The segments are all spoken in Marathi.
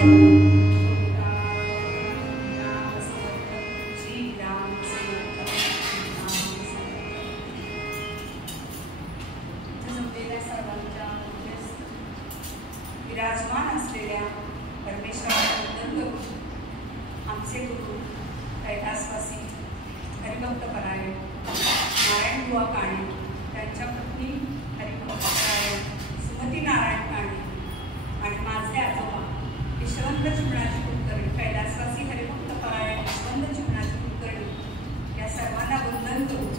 विराजमान असलेल्या परमेश्वराला वंदन करून आमचे गुरु कैलासवासी हरिभक्त परायण नारायण बुवा काणे, त्यांच्या पत्नी हरिभक्त परायण सुमती नारायण काणे आणि माझे आजोबा यशवंत चिमणाजी कुलकर्णी, कैलासवासी हरिभक्त परायण यशवंत चिमणाजी कुलकर्णी या सर्वांना वंदन करून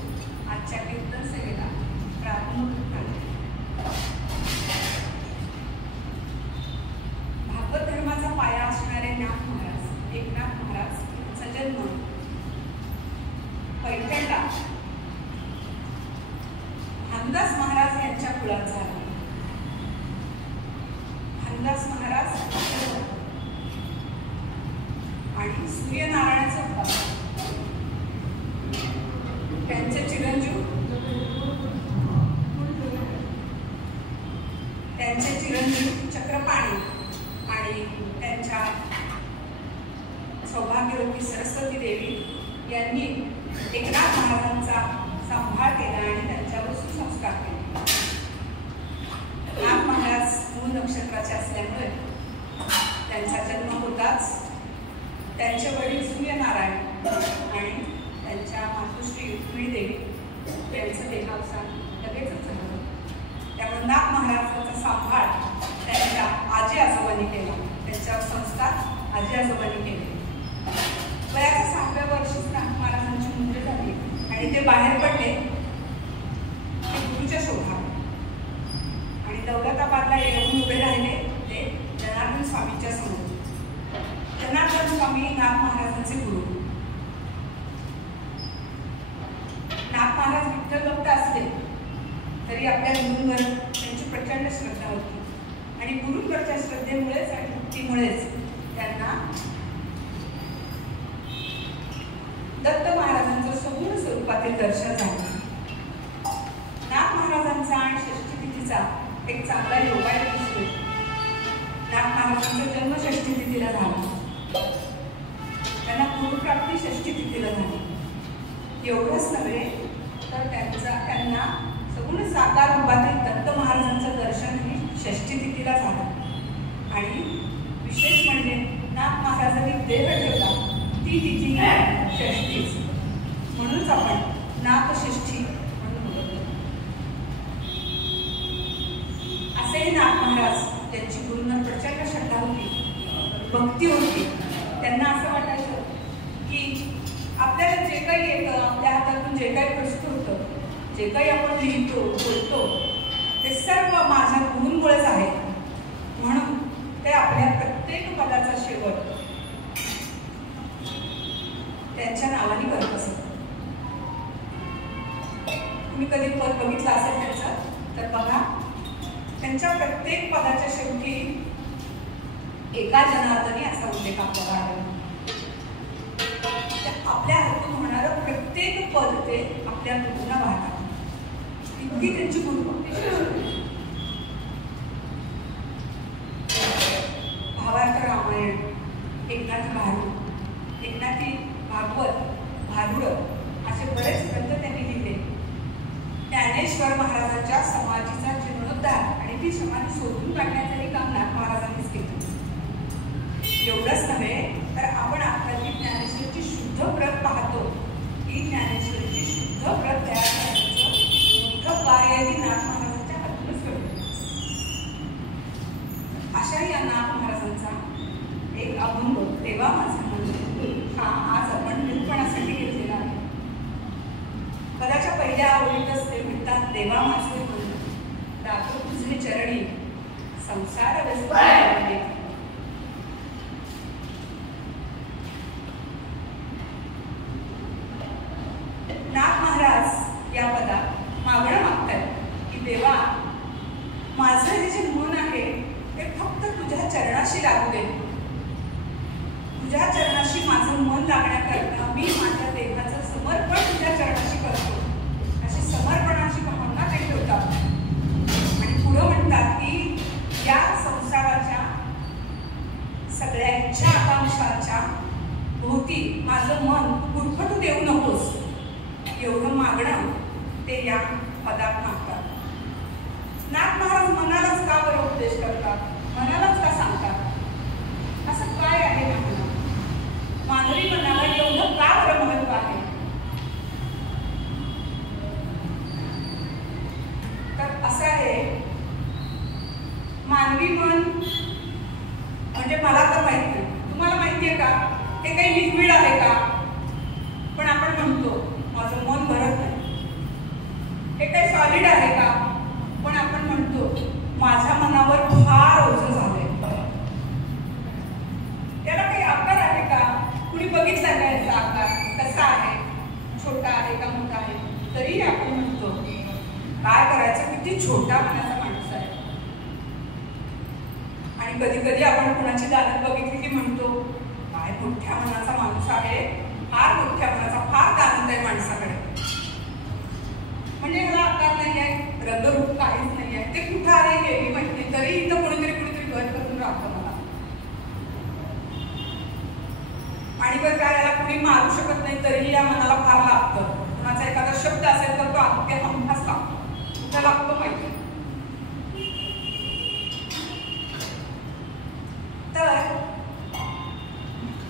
आजच्या कीर्तन सेवेला प्रारंभ करतो. भागवत धर्माचा पाया असणारे नाथ महाराज एकनाथ महाराज यांचा जन्म पैठणला भानदास महाराज यांच्या कुळात झाला. भानदास महाराज आणि सूर्यनारायणाचा उपासक त्यांचे चिरंजीव चक्रपाणी आणि त्यांच्या सौभाग्यवती सरस्वती देवी यांनी एकनाथ महाराजांचा सांभाळ केला आणि त्यांच्यावर सुसंस्कार केले. नाथ महाराज मूळ नक्षत्राचे असल्यामुळे त्यांचा जन्म होताच त्यांचे वडील सूर्यनारायण आणि त्यांच्या मातुश्री रुक्मिणी देवी यांचं देहावसान लगेचच झालं. त्यामुळे नाथ महाराजांचा सांभाळ त्यांच्या आजी आजोबांनी केला, त्यांच्यावर संस्कार आजी आजोबांनी केले. वयाच्या 6व्या वर्षीच नाथ महाराजांची मुले झाली आणि ते बाहेर पडले गुरुच्या शोधात आणि दौलताबादला येऊन उभे राहिले ते जनार्दन स्वामींच्या समोर. जनार्दन स्वामी नाथ महाराजांचे गुरु. नाथ महाराज विठ्ठल भक्त असले तरी आपल्या गुरूंवर त्यांची प्रचंड श्रद्धा होती आणि गुरूंवरच्या श्रद्धेमुळेच आणि भक्तीमुळेच त्यांना दत्त महाराजांचं सगुण स्वरूपातील दर्शन झालं. नाथ महाराजांचा आणि षष्ठी तिथीचा एक चांगला योगायोग दिसतो. नाथ महाराजांचा जन्म षष्ठी तिथीला झाला, त्यांना गुरुप्राप्ती षष्ठी तिथीला झाली. एवढंच नव्हे तर त्यांना सगुण साकार रूपातील दत्त महाराजांचं दर्शन ही षष्ठी तिथीला झालं आणि विशेष म्हणजे नाथ महाराजांनी देह ठेवला ती तिथी षष्ठीच, म्हणूनच आपण नाथ षष्ठी म्हणून बोलतो. असेही नाथ महाराज त्यांची गुरूंवर प्रचंड श्रद्धा होती, भक्ती होती. त्यांना असं वाटायचं की आपल्याला जे काही येतं, आपल्या हातातून जे काही प्रस्तुत होतं, जे काही आपण लिहितो बोलतो ते सर्व माझ्या गुरूंमुळेच आहे, म्हणून ते आपल्या प्रत्येक पदाचा शेवट त्यांच्या नावाने करत असत. तुम्ही कधी पद बघितलं असेल त्यांचं तर बघा, त्यांच्या प्रत्येक पदाच्या शेवटी एका जनार्दनी असा उल्लेख आपल्याला आढळतो. आपल्या हातून होणारं प्रत्येक पद ते आपल्या गुरूंना वाहतात. इतकी त्यांची गुरुभक्ती. भावार्थ रामायण, एकनाथ भारूड, एकनाथी भागवत, भारूड असे बरेच ग्रंथ त्यांनी लिहिले. ज्ञानेश्वर महाराजांच्या समाधीचा जीर्णोद्धार आणि ती समाधी शोधून काढण्याचंही काम नाथ महाराजांनीच केलं. एवढंच नव्हे तर आपण आपल्याला ज्ञानेश्वरीची शुद्ध प्रत पाहतो. ही ज्ञानेश्वरीची शुद्ध प्रत तयार करण्याचं मोठं कार्यही नाथ महाराजांच्या हातूनच घडलं. अशा या नाथ महाराजांचा एक अभंग देवा माझा मन हा आज आपण निरूपणासाठी घेतलेला आहे. पदाच्या पहिल्या ओळीतच ते म्हणतात, देवा माझे मन दाखव तुझे चरणी संसार व्यस्त. नाथ महाराज या पदात मागणं मागतात की देवा माझं हे जे मन आहे ते फक्त तुझ्या चरणाशी लागू दे. तुझ्या चरणाशी माझं मन लागण्याकरता मी माझ्या देहाचं समर्पण तुझ्या चरणाशी करतो. अशी समर्पणाची भावना ते ठेवतात आणि पुढं म्हणतात की या संसाराच्या सगळ्या माझं मन गुरफटू देऊ नकोस एवढं मागणं ते या पदात मागतात. नाथ महाराज मनालाच का बरं उपदेश करतात, मनालाच का सांगतात? असं काय आहे म्हणणं? मानवी मनाला एवढं का बरं महत्व आहे? तर असं आहे, मानवी मन म्हणजे मला तर माहित नाही, तुम्हाला माहिती आहे का? ते काही लिक्विड आहे का? पण आपण म्हणतो माझं मन भरत नाही. हे काही सॉलिड आहे का? पण आपण म्हणतो माझ्या मनावर फार ओझं झालंय. त्याला काही आकार आहे का? कुणी बघितला का याचा आकार कसा आहे? छोटा आहे का मोठा आहे? तरीही आपण म्हणतो काय करायचं, किती छोटा मनाचा माणूस आहे. आणि कधी कधी आपण कुणाची दानत बघितली की म्हणतो काय मोठ्या मनाचा माणूस आहे, फार मोठ्या मनाचा, फार दानत आहे माणसाकडे. म्हणजे ह्याला आकार नाही आहे, रंगरूप काहीच नाही आहे, ते कुठं आहे हेही माहिती, तरी इथं कोणीतरी घर करून राहतं मला. आणि बरं काय, याला कुणी मारू शकत नाही तरीही या मनाला फार लागतं. कुणाचा एखादा शब्द असेल तर तो अगदी हमखास लागतो. कुठं लागतो माहिती. तर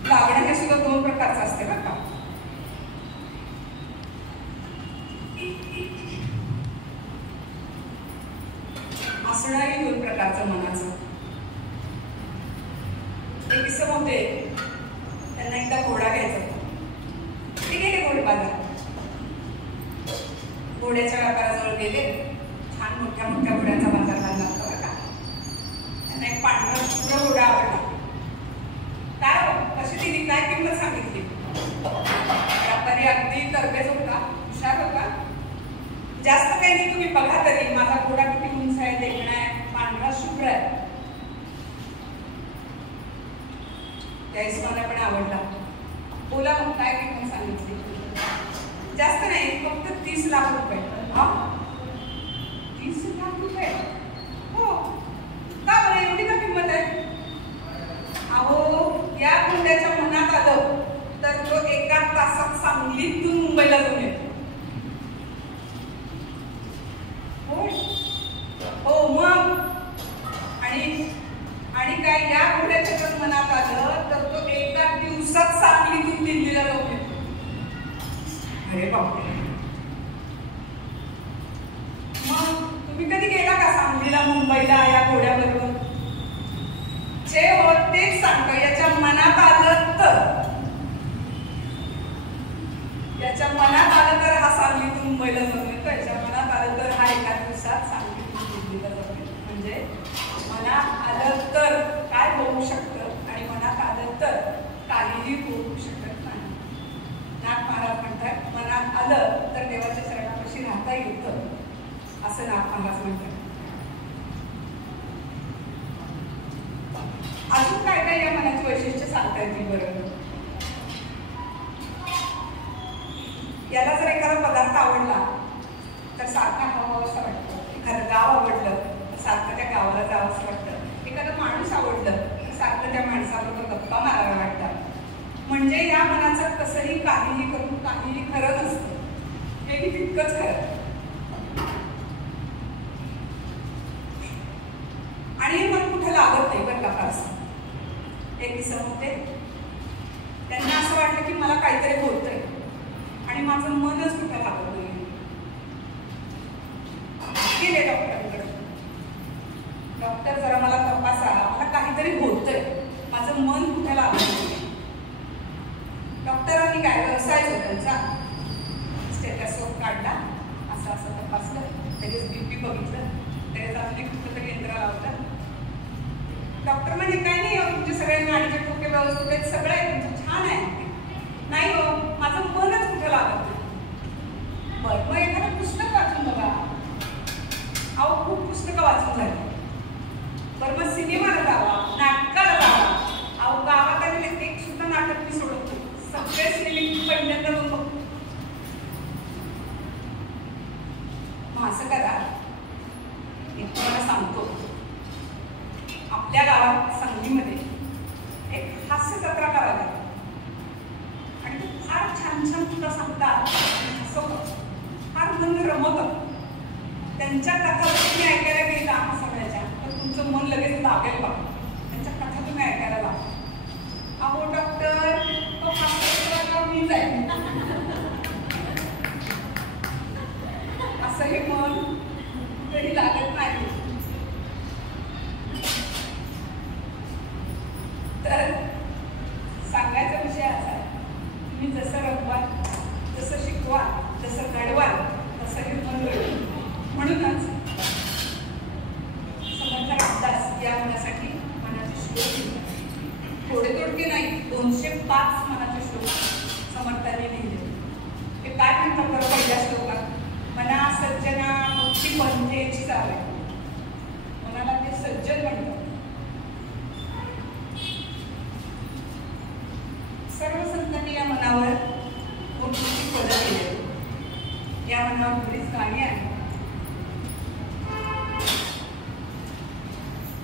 लागणं हे सुद्धा दोन प्रकारचं असते बरं का. असणारी दोन प्रकारचं मनाचं. एक किस्सा होते, त्यांना एकदा घोडा घ्यायचा होता. ते गेले घोडे बाजारात. घोड्याच्या व्यापाराजवळ गेले. छान मोठ्या मोठ्या घोड्यांचा बाजार लागला होता बरं का. त्यांना एक पांढरा शुभ्र घोडा आवडला. काय कशी दिली, काय किंमत सांगितली? व्यापारी अगदी तरबेज होता, हुशार होता. जास्त काही नाही, तुम्ही बघा तरी माझा घोडा किती उंच आहे, देखणा आहे, पांढरा शुभ्र आहे. त्या हिशोबाने पण आवडला. बोला मग काय किंमत सांगितली? जास्त नाही, फक्त 30 लाख रुपये. हा, 30 लाख रुपये? हो, का बरं एवढी का किंमत आहे? अहो, या घोड्याच्या मनात आलं तर तो 1 तासात सांगलीतून मुंबईला जाऊन येतो. हो मग. आणि काय, या घोड्याच्या जर मनात आलं तर तो 1 दिवसात सांगलीतून दिल्लीला जाऊन येतो. अरे बापरे. मग तुम्ही कधी गेला का सांगलीला, मुंबईला या घोड्याबरोबर? जे हो तेच सांगतो, याच्या मनात आलं तर, याच्या मनात आलं तर हा सांगलीतून मुंबईला जाऊन येतो. याच्या मनात आलं तर हा 1 दिवसात सांगलीतून दिल्लीला जाऊन येतो. म्हणजे मनात आलं तर काय होऊ शकतं आणि मनात आलं तर काहीही होऊ शकत नाही. नाथ महाराज म्हणतात मनात आलं तर देवाच्या चरणापाशी राहता येतं, असं नाथ महाराज म्हणतात. अजून काय काय या मनाची वैशिष्ट्य सांगता येतील बरं? याला जर एखादा पदार्थ आवडला तर सारखा हवं असं वाटतं. एखादं गाव आवडलं तर सारखं त्या गावाला जावं असं वाटतं. एखादं माणूस आवडलं तर सारखं त्या माणसाबरोबर गप्पा माराव्या वाटतात. म्हणजे या मनाचं कसंही काहीही करून काहीही खरं नसतं, हेही तितकंच खरं. आणि हे मन कुठं लागत नाही बरं का फारसं. एक किस्सा होते, त्यांना असं वाटलं की मला काहीतरी होतंय आणि माझं मनच कुठं लागत नाही. गेले डॉक्टरांकडे. डॉक्टर जरा मला तपासा, मला काहीतरी होतंय, माझं मन कुठं लागत नाही. डॉक्टरांनी काय, व्यवसायच होता त्यांचा, स्टेथोस्कोप काढला, असं असं तपासलं, लगेच बीपी बघितलं, लगेच अजून कुठलं तरी यंत्र लावलं. डॉक्टर म्हणजे काय नाही हो, तुमचे सगळे नाडीचे ठोके व्यवस्थित आहेत, सगळं आहे तुमचं, छान आहे. नाही हो, माझं मनच कुठं लागत नाही. बरं, मग एखादं पुस्तक वाचून बघा. अहो खूप पुस्तकं वाचून झाली. बरं मग सिनेमाला जावा, नाटकाला जावा. अहो गावात आलेले एक सुद्धा नाटक मी सोडत नाही, सगळे सिनेमे पहिल्यांदा बघतो. मग असं करा, एक तुम्हाला सांगतो, आपल्या गावात सांगलीमध्ये एक हास्य जत्रा करावी. छान छान तुला सांगतात, हसवतात, फार मन रमवतं. त्यांच्या कथा तुम्ही ऐकायला गेला सगळ्याच्या तर तुमचं मन लगेच लागेल बघा. त्यांच्या कथा तुम्ही ऐकायला लागा. अहो डॉक्टर, तो खासदार मी जाईल असंही मन कधी लागत नाही. तर सांगायचा विषय असा आहे, तुम्ही जसं रमवाल, जसं शिकवाल, जसं घडवाल तसं हे मन घडवेल. म्हणूनच समर्थ रामदास या मनासाठी मनाचे श्लोक लिहितात. थोडे थोडके नाही, 205 मनाचे श्लोक समर्थांनी लिहिले. हे काय म्हणतात बरं पहिल्या श्लोकात? मना सज्जना मुक्ती पंथेची चावे. मनाला ते सज्जन म्हणतात. सर्व संतांनी या मनावर मोठी पदं केली. या मनावर बरीच गाणी आहेत.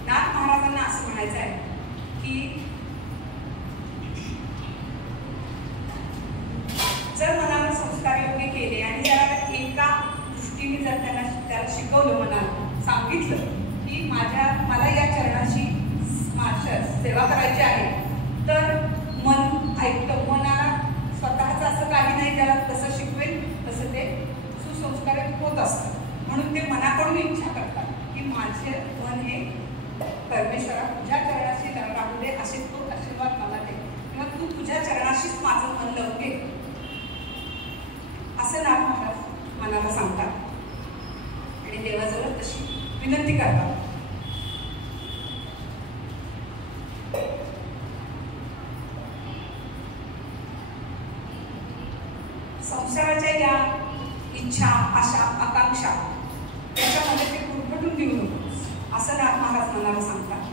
नाथ महाराजांना असं म्हणायचं आहे की जर मनावर संस्कार योग्य केले आणि जरा एका दृष्टीने जर त्याला शिकवलं, मनाला सांगितलं की मला या चरणाची सेवा करायची आहे, तर मन ऐकतं. मनाला स्वतःच असं काही नाही, त्याला कसं शिकवेल तसं ते सुसंस्कारित होत असतं. म्हणून ते मनाकडून इच्छा करतात की माझे मन हे परमेश्वरा तुझ्या चरणाशी राहू दे, असे तो आशीर्वाद मला दे, किंवा तू तुझ्या चरणाशीच माझं मन लावून घे, असं नाथ महाराज मनाला सांगतात आणि देवाजवळ तशी विनंती करतात. संसाराच्या या इच्छा, आशा, आकांक्षा त्याच्यामध्ये ते गुरफटून देऊ नकोस, असं नाथ महाराज मनाला सांगतात.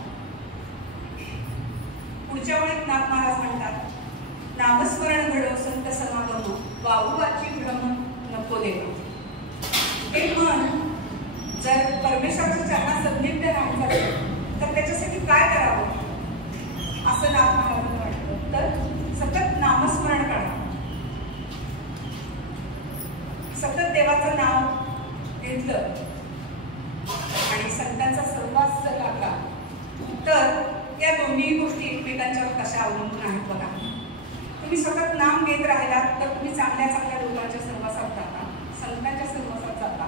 पुढच्या वेळेत नाथ महाराज म्हणतात, नामस्मरण घडव संत समागम, वाऊवाची भ्रम नको देव. हे मन जर परमेश्वराच्या चरणात संदिग्ध राहायचं तर त्याच्यासाठी काय करावं असं नाथ महाराजांना वाटतं. तर सतत नामस्मरण करा, सतत देवाचं नाव घेतलं आणि संतांचा सहवास जर लागला तर या दोन्ही गोष्टी एकमेकांच्यावर कशा अवलंबून आहेत बघा. तुम्ही सतत नाम घेत राहिलात तर तुम्ही चांगल्या चांगल्या लोकांच्या सहवासात जाता, संतांच्या सहवासात जाता.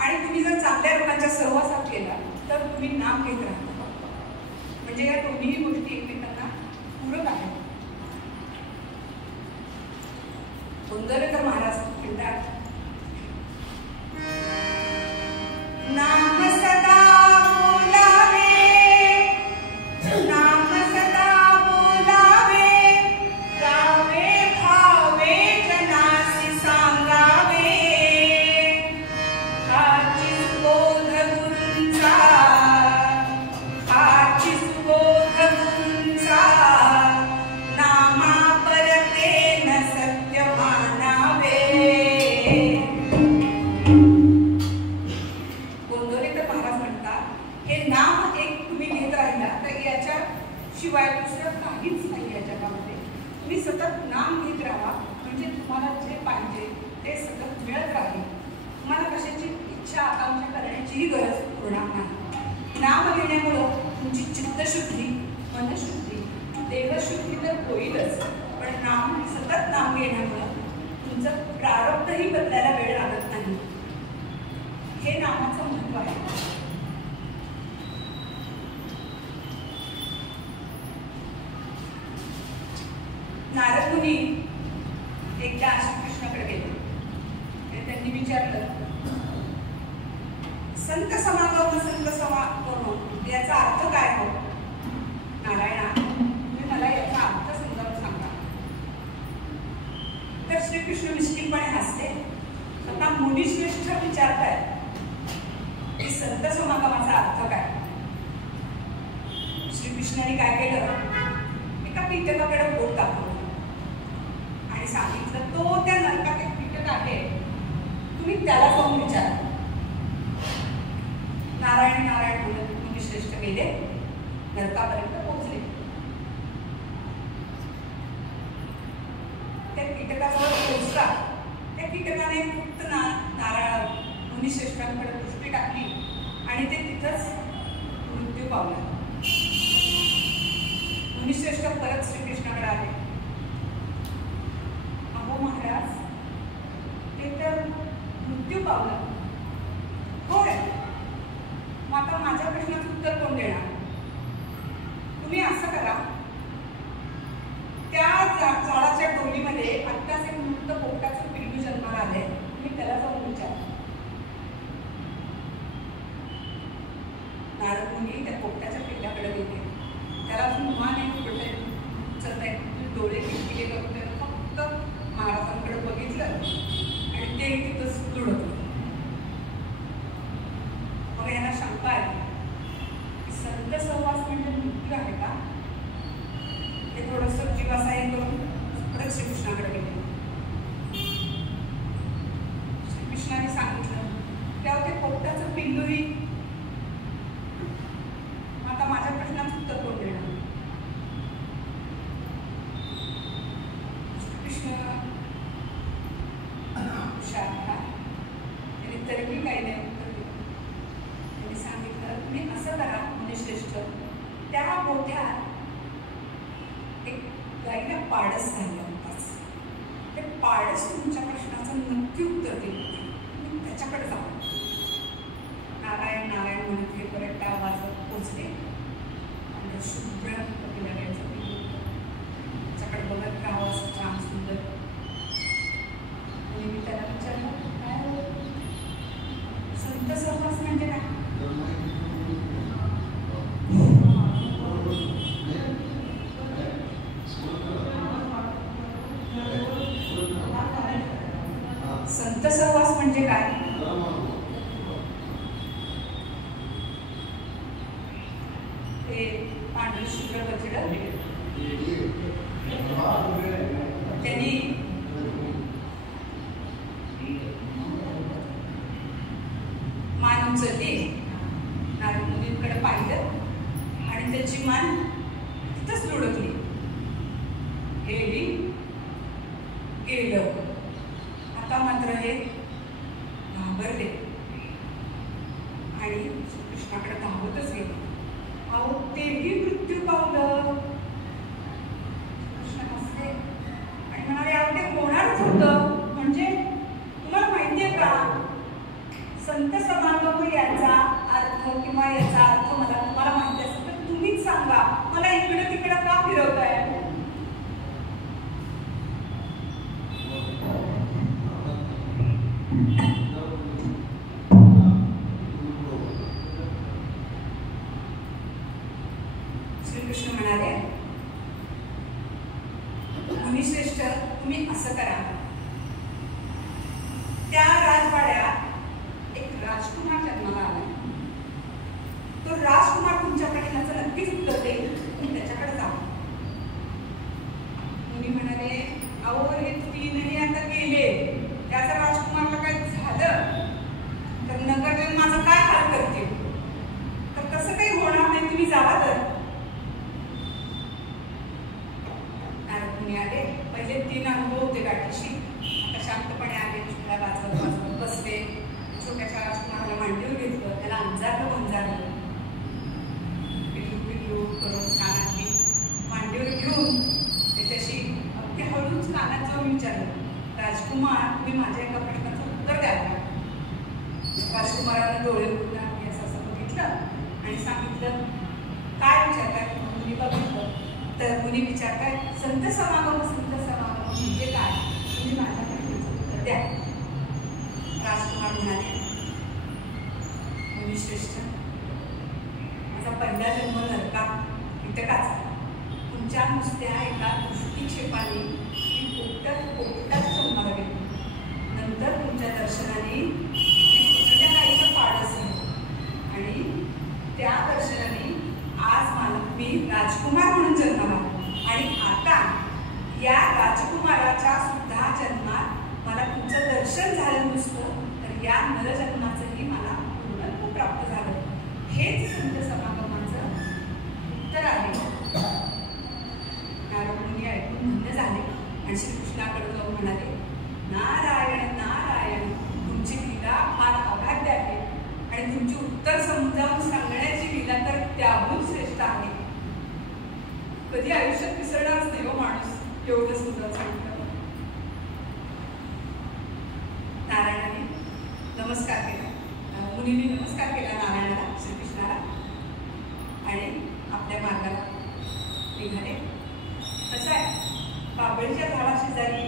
आणि तुम्ही जर चांगल्या लोकांच्या सहवासात गेला तर तुम्ही नाम घेत राहता. म्हणजे या दोन्ही गोष्टी एकमेकांना पूरक आहेत. गोंदवलेकर महाराज म्हणतात, नाम सदा बोलावे, नाम सदा बोलावे, गावे भावे जनासी सांगावे, हाची सुबोध गुरूंचा, हाची सुबोध गुरूंचा, नामा परते न सत्य मानावे. गोंदवलेकर महाराज म्हणतात, हे नाम एक तुम्ही घेत राहिला तर याच्या शिवाय दुसरं काहीच नाही या जगामध्ये. तुम्ही सतत नाम घेत राहा, म्हणजे तुम्हाला जे पाहिजे ते सतत मिळत राहील. तुम्हाला कशाची इच्छा आकांक्षा करण्याचीही गरज होणार नाही. नाम घेण्यामुळं तुमची चित्तशुद्धी, मनशुद्धी, देहशुद्धी तर होईलच, पण सतत नाम घेण्यामुळं तुमचं प्रारब्धही बदलायला वेळ लागत नाही. हे नामाचं महत्व आहे. नारद मुनी एकदा श्रीकृष्णाकडे गेले आणि त्यांनी विचारलं, संत समागम याचा अर्थ काय हो? नारायणा, तुम्ही मला याचा अर्थ समजावून सांगा. तर श्रीकृष्ण मिष्टिकपणे हसले. स्वतः मुनिश्रेष्ठ विचारतायत की संत समागमाचा अर्थ काय? श्रीकृष्णाने काय केलं, एका कीटकाकडे बोट दाखवलं आणि सांगितलं, तो त्या नरकात एक कीटक आहे, तुम्ही त्याला जाऊन विचारा. नारायण नारायण म्हणत मुनिश्रेष्ठ गेले, नरकापर्यंत पोहोचले. त्या कीटकाजवळ पोहोचतात त्या कीटकाने फक्त नारळ मुनिश्रेष्ठांकडे दृष्टी टाकली आणि ते तिथंच मृत्यू पावला. मुनिश्रेष्ठ परत श्रीकृष्णाकडे आले. अहो महाराज, ते तर मृत्यू पावलं. होय, मग आता माझ्या प्रश्नाचं उत्तर कोण देणार? तुम्ही असं करा, त्या झाडाच्या डोलीमध्ये आत्ताच एक मुक्त पोपटाचं पिल्लू जन्माला आलंय, तुम्ही त्याला जाऊन विचारा. नारद मुनी त्या पोपटाच्या पिल्ल्याकडे गेले. त्याला अजून मान एक उचलता येत, डोळे किटकिले करून त्यानं फक्त महाराजांकडे बघितलं आणि ते तिथंच लुडकलं. मग यांना शंका आली की संत सहवास म्हणजे मृत्यू आहे का? ते थोडंसं जीवासाही करून परत श्रीकृष्णाकडे गेले. श्रीकृष्णाने सांगितलं तेव्हा ते पोपटाचं पिल्लूही. आता माझ्या प्रश्नाचं उत्तर कोण देणार? श्रीकृष्ण हुशार त्यांनी तरीही काही नाही उत्तर दिलं. त्यांनी सांगितलं तुम्ही असं करा मुनिश्रेष्ठ, त्या गोठ्यात एक गाईला पाडस झालं होताच. ते पाडस तुमच्या प्रश्नाचं नक्की उत्तर देईल. तुम्ही त्याच्याकडे जाऊ. नारायण नारायण म्हणत हे पर्यंत आवाजात पोचले आणि शुभ्र कपिलाबाईचं पिल्लू त्याच्याकडे बघत राहावं असं छान सुंदर. आणि मी त्याला विचारलं काय संत सहवास म्हणजे काय? संत सहवास म्हणजे काय? ते पांढर शुभ्र बछड त्यांनी मान उचलली, नारद मुनींकडे पाहिलं आणि त्याची मान तिथंच लुडकली. गेलं. आता मात्र हे घाबरले आणि कृष्णाकडे धावतच गेले. अहो तेही मृत्यू पावलं. कृष्ण हसले आणि म्हणाले अहो ते होणारच होतं. म्हणजे तुम्हाला माहितीये का संत समागम याचा अर्थ किंवा याचा अर्थ मला तुम्हाला माहिती असेल तर तुम्हीच सांगा. मला इकडे तिकडे का फिरवताय? श्रीकृष्ण म्हणाले मुनिश्रेष्ठ तुम्ही असं करा, त्या राजवाड्यात एक राजकुमार जन्माला आला. तो राजकुमार तुमच्या प्रश्नाचं नक्कीच उत्तर देईल. तुम्ही त्याच्याकडे जा. मुनी म्हणाले अहो हे तीनही आता गेले. त्याचा राजकुमारला काय झालं तर नगर माझा काय हाल करते? तर तसं काही होणार नाही, तुम्ही जावा तर. नारद मुनी आले. पहिले 3 अनुभव होते गाठीशी. आता शांतपणे आले, छोट्या वाजवत बसले. छोट्याशा राजकुमाराला मांडीवर घेतलं, त्याला अंजारलं पिल्लू करून कानातली मांडीवर घेऊन त्याच्याशी अगदी हळूच कानात जाऊन विचारलं राजकुमार तुम्ही माझ्या एका प्रश्नाचं उत्तर द्या. राजकुमाराने डोळे उघडून असं बघितलं आणि सांगितलं काय विचारताय? मुनी बघितलं तर मुनी विचारताय संत समागम म्हणजे काय? तुम्ही माझ्या प्रश्नाचं उत्तर द्या. राजकुमार म्हणाले मुनिश्रेष्ठ माझा पहिला जन्म नरकात कीटकाचा. तुमच्या नुसत्या एका दृष्टिक्षेपाने मी पोपटात जन्माला गेलो. नंतर तुमच्या दर्शनाने मी गाईचं पाडस झालं आणि त्या दर्शनाने आज मी राजकुमार म्हणून जन्माला आलो. आणि आता या राजकुमाराच्या सुद्धा जन्मात मला तुमचं दर्शन झालं नुसतं तर या नरजन्माचंही मला पूर्णत्व प्राप्त झालं. हेच संत समागमाचं उत्तर आहे. नारद मुनी ऐकून धन्य झाले आणि श्रीकृष्णाकडे जाऊन म्हणाले, नारायण नारायण, तुमची लीला फार अगाध्य आहे आणि तुमची उत्तर समजावून सांगण्याची लीला तर त्याहून श्रेष्ठ आहे. कधी आयुष्यात विसरणारच नाही हो माणूस एवढं सुंदर सांगतं. नारायणाने नमस्कार केला, मुनीने नमस्कार केला नारायणाला, श्रीकृष्णाला, आणि आपल्या मार्गाला निघाले. कसं आहे, बाबळीच्या झाडाशेजारी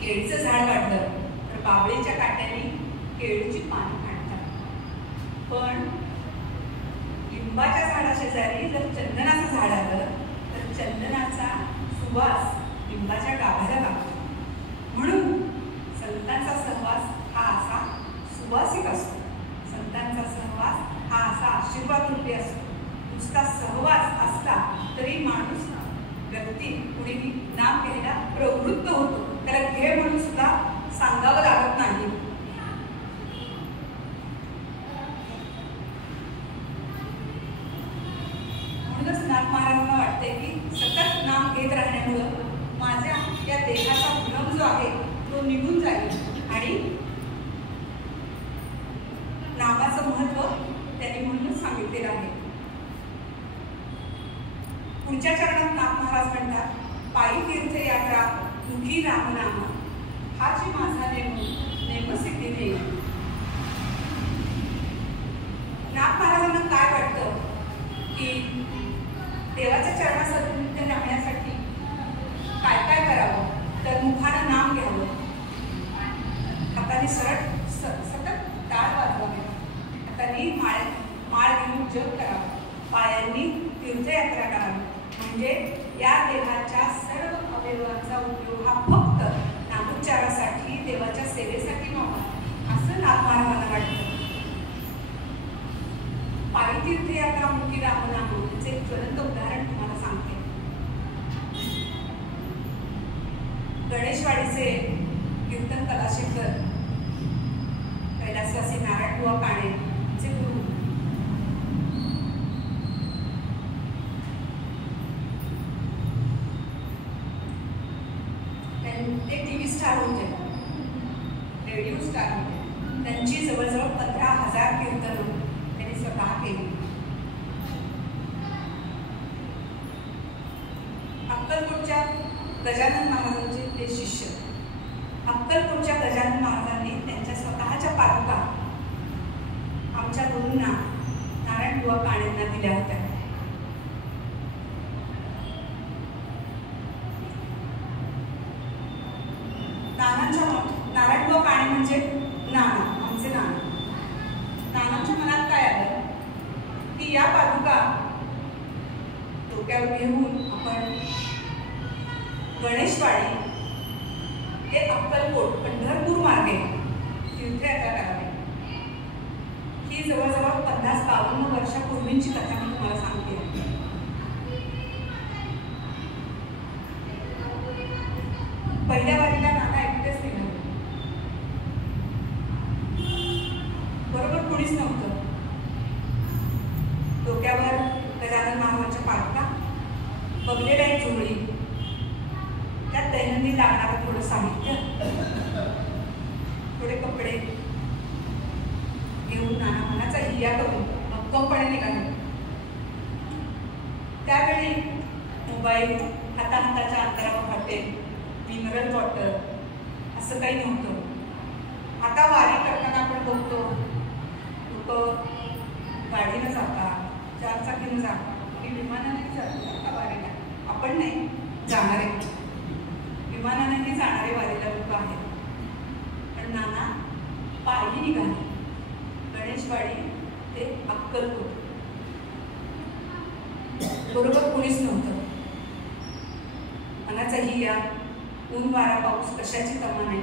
केळीचं झाड वाढलं तर बाबळीच्या काट्याने केळीची पानं काढतात, पण लिंबाच्या झाडाशेजारी जर चंदनाचं झाड आलं तर चंदनाचा सुवास लिंबाच्या गाभाऱ्याला लागतो. म्हणून संतांचा सहवास हा असा सुवासिक असतो, संतांचा सहवास हा असा आशीर्वाद रूपी असतो. नुसता सहवास असला तरी माणूस व्यक्ती कुणी नाम घ्यायला प्रवृत्त होतो, त्याला घे म्हणून सुद्धा सांगावं लागत नाही. म्हणूनच नाथ महाराजांना वाटते की सतत नाम घेत राहण्यामुळं माझ्या या देहाचा भ्रम जो आहे तो निघून जाईल आणि नामाचं महत्व त्यांनी म्हणूनच सांगितलेलं आहे. पुढच्या चरणात नाथ महाराज म्हणतात, पायी तीर्थयात्रा मुखी रामनाम, हाची माझा नेमसिद्धी देईल. नाथ महाराजांना काय वाटतं की देवाच्या चरणासानिध्य राहण्यासाठी काय काय करावं, तर मुखानं नाम घ्यावं, हाताने सतत टाळ वाजवावे, हाताने माळ घेऊन जप करावं, पायांनी तीर्थयात्रा करावी, म्हणजे या देहाच्या सर्व अवयवांचा उपयोग हा फक्त नामोच्चारासाठी, देवाच्या सेवेसाठी व्हावा, असं नाथ महाराजांना वाटतं. पायी तीर्थयात्रा मुखी रामनाम याचे एक ज्वलंत उदाहरण तुम्हाला सांगते. गणेशवाडीचे कीर्तन कलाशेखर कैलासवासी नारायणबुवा काणे चे गुरु ते टीव्ही स्टार होते, रेडिओ स्टार होते. त्यांची जवळजवळ 15,000 कीर्तनं त्यांनी स्वतः केली. अक्कलकोटच्या गजानन महाराजांचे ते शिष्य, अक्कलकोटच्या गजानन महाराजांनी त्यांच्या स्वतःच्या पादुका आमच्या गुरूंना नारायणबुवा काणेंना दिल्या होत्या. नारायणबुवा काणे म्हणजे नाना, आमचे नाना. नानांच्या मनात काय आलं की या पादुका डोक्यावर घेऊन आपण गणेशवाडी ते अक्कलकोट पंढरपूर मार्गे तीर्थयात्रा करावी. ही जवळजवळ 50-52 वर्षापूर्वीची कथा मी तुम्हाला सांगते. पहिल्या वारीला नाना एकटेच निघाले, बरोबर कुणीच नव्हतं. डोक्यावर गजानन महाराजांच्या पादुका, बघलेला एक जोडी, त्यात दैनंदिन लागणारं थोडं साहित्य, थोडे कपडे घेऊन नाना मनाचा हिया करून भक्कमपणे निघाले. त्यावेळी मोबाईल, हाताच्या अंतरावर हॉटेल, मिनरल वॉटर असं काही नव्हतं. आता वारी करताना आपण बघतो लोक गाडीनं जातात, 4 चाकीनं जातात, की विमानाने जातात का वारीला. आपण नाही जाणारे, विमानानेही जाणारे वारीला लोक आहेत. पण नाना पायी निघाले गणेशवाडी ते अक्कलकोट. बरोबर कोणीच नव्हतं. मनाचा हिया, ऊन वारा पाऊस कशाची तमा नाही.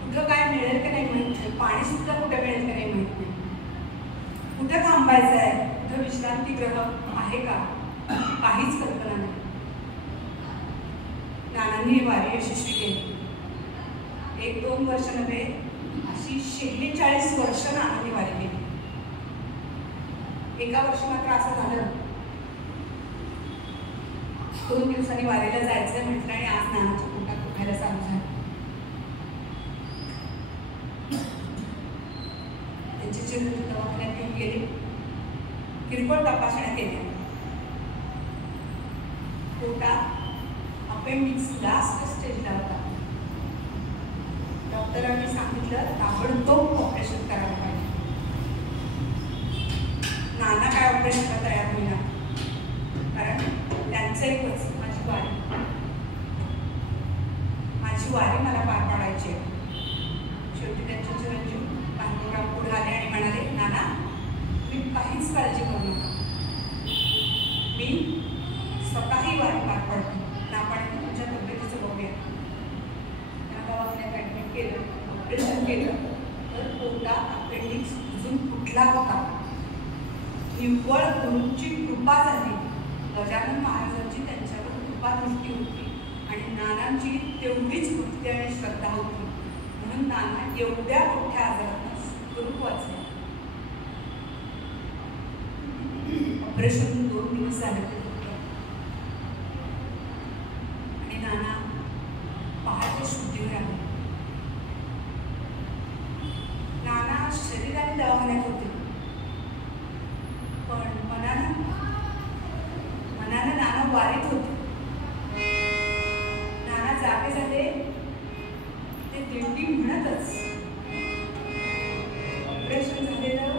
कुठं काय मिळेल का नाही माहित नाही, पाणी सुद्धा कुठं मिळेल का नाही माहित नाही. कुठं थांबायचं आहे, कुठं विश्रांतीगृह आहे का, काहीच कल्पना नाही. नानांनी वारी यशस्वी केली. 1-2 वर्ष नव्हे, अशी 46 वर्ष नानांनी वारी केली. एका वर्षी मात्र असं झालं 2 दिवसांनी वारीला जायचं म्हटलं आणि आज नानाच्या पोटात दुखायला चालू झालं. त्यांचे चिरंजीव दवाखान्यात घेऊन गेले. किरकोळ तपासण्या केल्या. पोटात अपेंडिक्स लास्ट स्टेजला होता. डॉक्टरांनी सांगितलं ताबडतोब ऑपरेशन करायला पाहिजे. नाना काय ऑपरेशनला तयार होईना, कारण त्यांचं एकच माझी वारी मला पार पाडायची आहे. शेवटी त्यांचे चिरंजीव पांडुरंग पुढे आले आणि म्हणाले, नाना मी काहीच काळजी करू नका, मी स्वतःही वारी पार पडतो. नापाडीने तुमच्या तब्येतीचं बघूया. त्या दवाखान्यात ॲडमिट केलं, ऑपरेशन केलं तर पोटात अपेंडिक्स अजून कुठला होता. निव्वळ गुरूंची कृपा झाली. गजानन महाराजांची त्यांच्यावर कृपा दृष्टी होती आणि नानांची तेवढीच भक्ती आणि श्रद्धा होती, म्हणून नाना एवढ्या मोठ्या आजारात सुखरूप वाचले. ऑपरेशन 2 दिवस झाले आणि नाना पहाटे शुद्धीवर आले. नाना शरीराने दवाखान्यात होते, पण मनानं नाना वारीत होते. नाना जागे झाले ते दिंडी म्हणतच. ऑपरेशन झालेलं,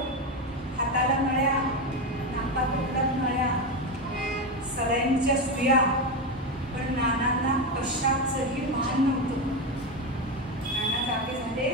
हाताला नळ्या, नाकात तोंडात नळ्या, सलाईनच्या सुया, पण नानांना कशाचंही भान नव्हतं. नाना जागे झाले.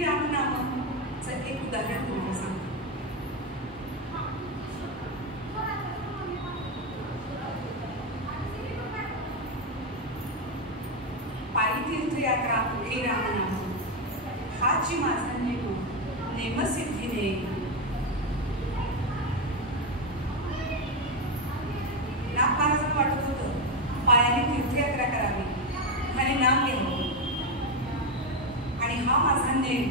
रामनामाचं एक उदाहरण तुम्हाला सांगतो. पायी तीर्थयात्रा मुखी रामनाम हाची माझा नेमसिद्धीने नागपाराचं वाटत होतं पायाने तीर्थयात्रा करावी आणि नाम घ्यावं, आणि हा माझा नेम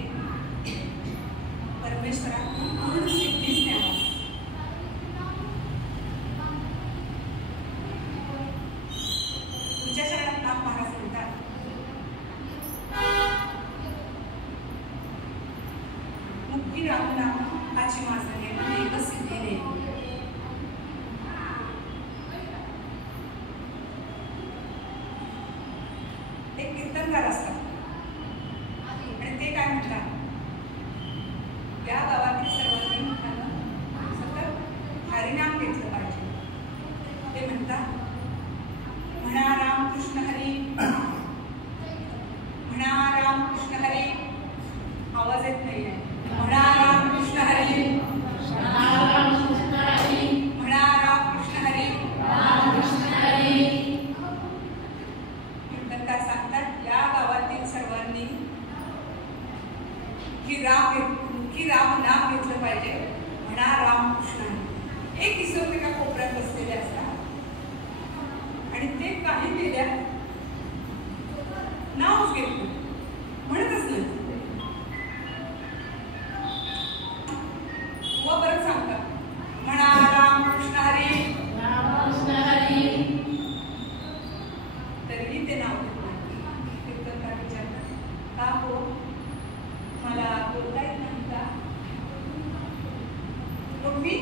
परमेश्वराकडून पूर्ण सिद्धीच न्यावा. तुझ्या शरणात नाम महाराज म्हणतात, मुक्ती रामनाम हाची माझा नेम सिद्धीने. एक कीर्तनकार असतात आणि ते काय म्हणतात, या गावातील सर्वांनी सतत हरिनाम घेतलं पाहिजे. ते म्हणतात, म्हणा राम कृष्ण हरी, म्हणा राम कृष्ण हरी. आवाज येत नाहीये. म्हणा राम कृष्ण हरी. ते काही केल्या नावच घेत नाही, म्हणतच नाही. व परत सांगतात म्हणा रामकृष्ण हरी रामकृष्ण हरी, तरीही ते नाव घेत नाही. कीर्तनकार विचारतात का हो, मला बोलता येत नाही का? मी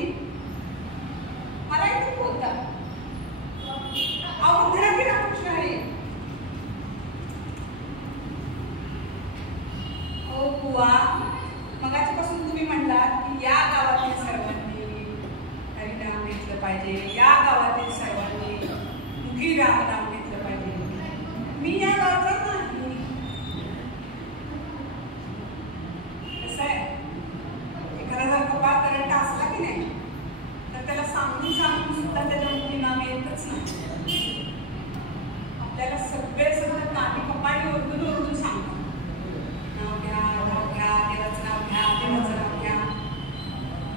मला इथे बोलता अहो म्हणा की रामकृष्ण हरी. हो बुवा, मगाच्यापासून तुम्ही म्हणलात की या गावातील सर्वांनी हरिनाम घेतलं पाहिजे, या गावातील सर्वांनी मुखी रामनाम घेतलं पाहिजे. मी या गावचा नाही. कसं आहे, एखादा जर कपाळ करंट असला की नाही तर त्याला सांगून सांगून सुद्धा त्याच्या मुखी नाम येतच नाही. आपल्याला सगळे सगळं कानी कपाळी ओरडून ओरडून सांगतात, नाव घ्या, नाव घ्या, देवाचं नाव घ्या, देवाचं नाव घ्या.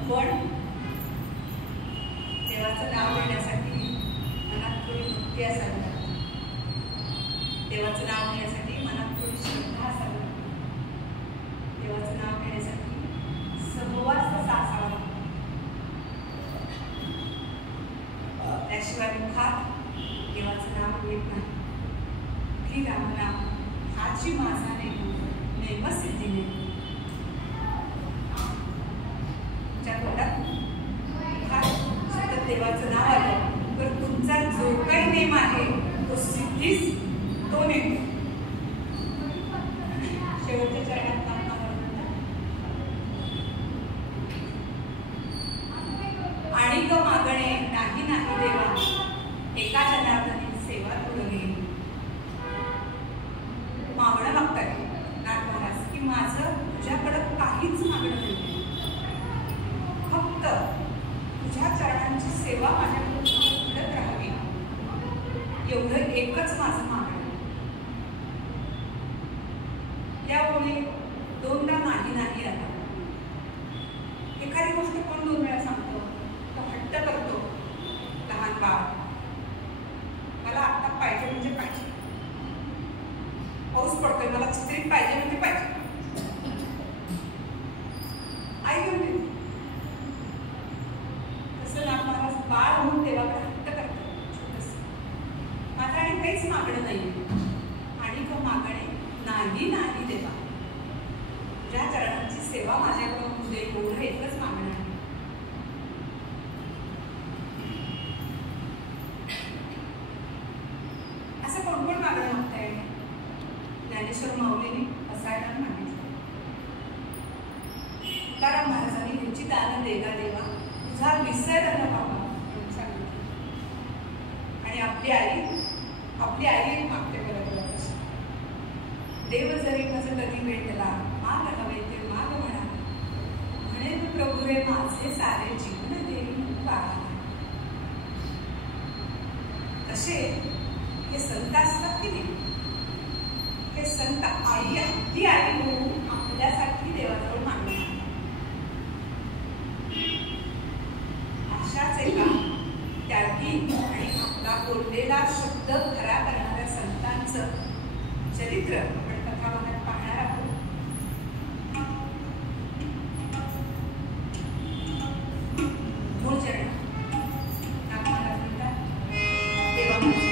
पण देवाचं नाव घेण्यासाठी मनात थोडी भक्ती असावी लागते. देवाचं नाव घेण्यासाठी मनात थोडी श्रद्धा असावी लागते. देवाचं नाव घेण्यासाठी सहवास कसा असावा लागतो. त्याशिवाय मुखात देवाचं नाव येत नाही. की रामनाम हाची माझा नेमसिद्धीने तुमच्या तोंडात मुखात सतत देवाचं नाव आलं तर तुमचा जो काही नेम आहे तो सिद्धीच तो नेम. शेवटच्या चरणात आणि ग मागणे नाही नाही देवा, एका जनार्दनी सेवा तुडगे. मागणं मागताय नाथ महाराज की माझं तुझ्याकडं काहीच मागणं नाही, फक्त तुझ्या चरणांची सेवा माझ्याकडून घडत राहावी, एवढं एकच माझं मागणं. यामुळे दोनदा नाही नाही आला. एखादी गोष्ट कोण 2 वेळा सांगतो, तो हट्ट करतो. लहान बाळ, मला आत्ता पाहिजे म्हणजे पाहिजे, पाऊस पडतोय मला चित्रित पाहिजे म्हणजे पाहिजे. आई म्हणते तसं नाथ महाराज बाळ म्हणून देवाकडे हट्ट करतो. छोटस माझं आणि काहीच मागणं नाही, आणि का मागणे नाही नाही देवा, तुझ्या चरणांची सेवा माझ्याकडून होऊ दे, एवढं एकच मागणं आहे. असं कोण कोण मागणं मागताय? ज्ञानेश्वर माऊलींनी असायला मागितलं. तुकाराम महाराजांनी ह्याची दान देगा देवा, तुझा विसर न बाबा म्हणून सांगितलं. आणि आपली आई मागते बरोबर. देव जरी माझं कधी भेटला, माग हवे ते माग म्हणा, म्हणेन प्रभू रे माझे सारे जीवन देईन बाळा. तसे हे संत असतात की नाही, हे संत आई अगदी आई म्हणून आपल्यासाठी देवाजवळ मागणार. अशाच एका त्यागी आणि आपला बोललेला शब्द खरा करणाऱ्या संतांचं चरित्र आपण कथाभागात पाहणार आहोत. मूळ चरण नाथ महाराज म्हणतात, देवा माझे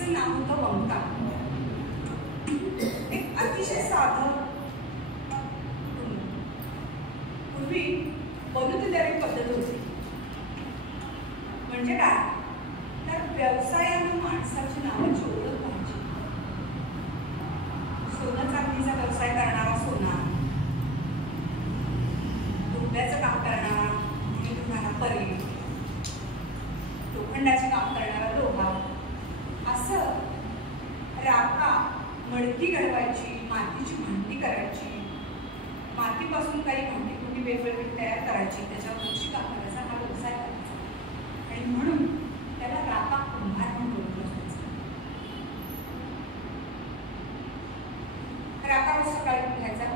तिचं नाव होतं वंका. एक अतिशय साधं पूर्वी बलुतेदारी पद्धत होती. म्हणजे काय तर व्यवसायानं माणसाची नावाची ओळख पाहिजे. सोनं चांदीचा व्यवसाय करणारा सोना, रुपयाचं काम करणारा परी, लोखंडाचे काम करणारा लोहा, असं राखा मडकी घडवायची, मातीची भांडी करायची, मातीपासून काही भांडी कुणी वेगवेगळी तयार करायची, त्याच्यावर नक्षी काम करायचा हा व्यवसाय करायचा. आणि म्हणून त्याला राखा कुंभार म्हणून ओळखलं जायचं. राखा सकाळी उठायचा,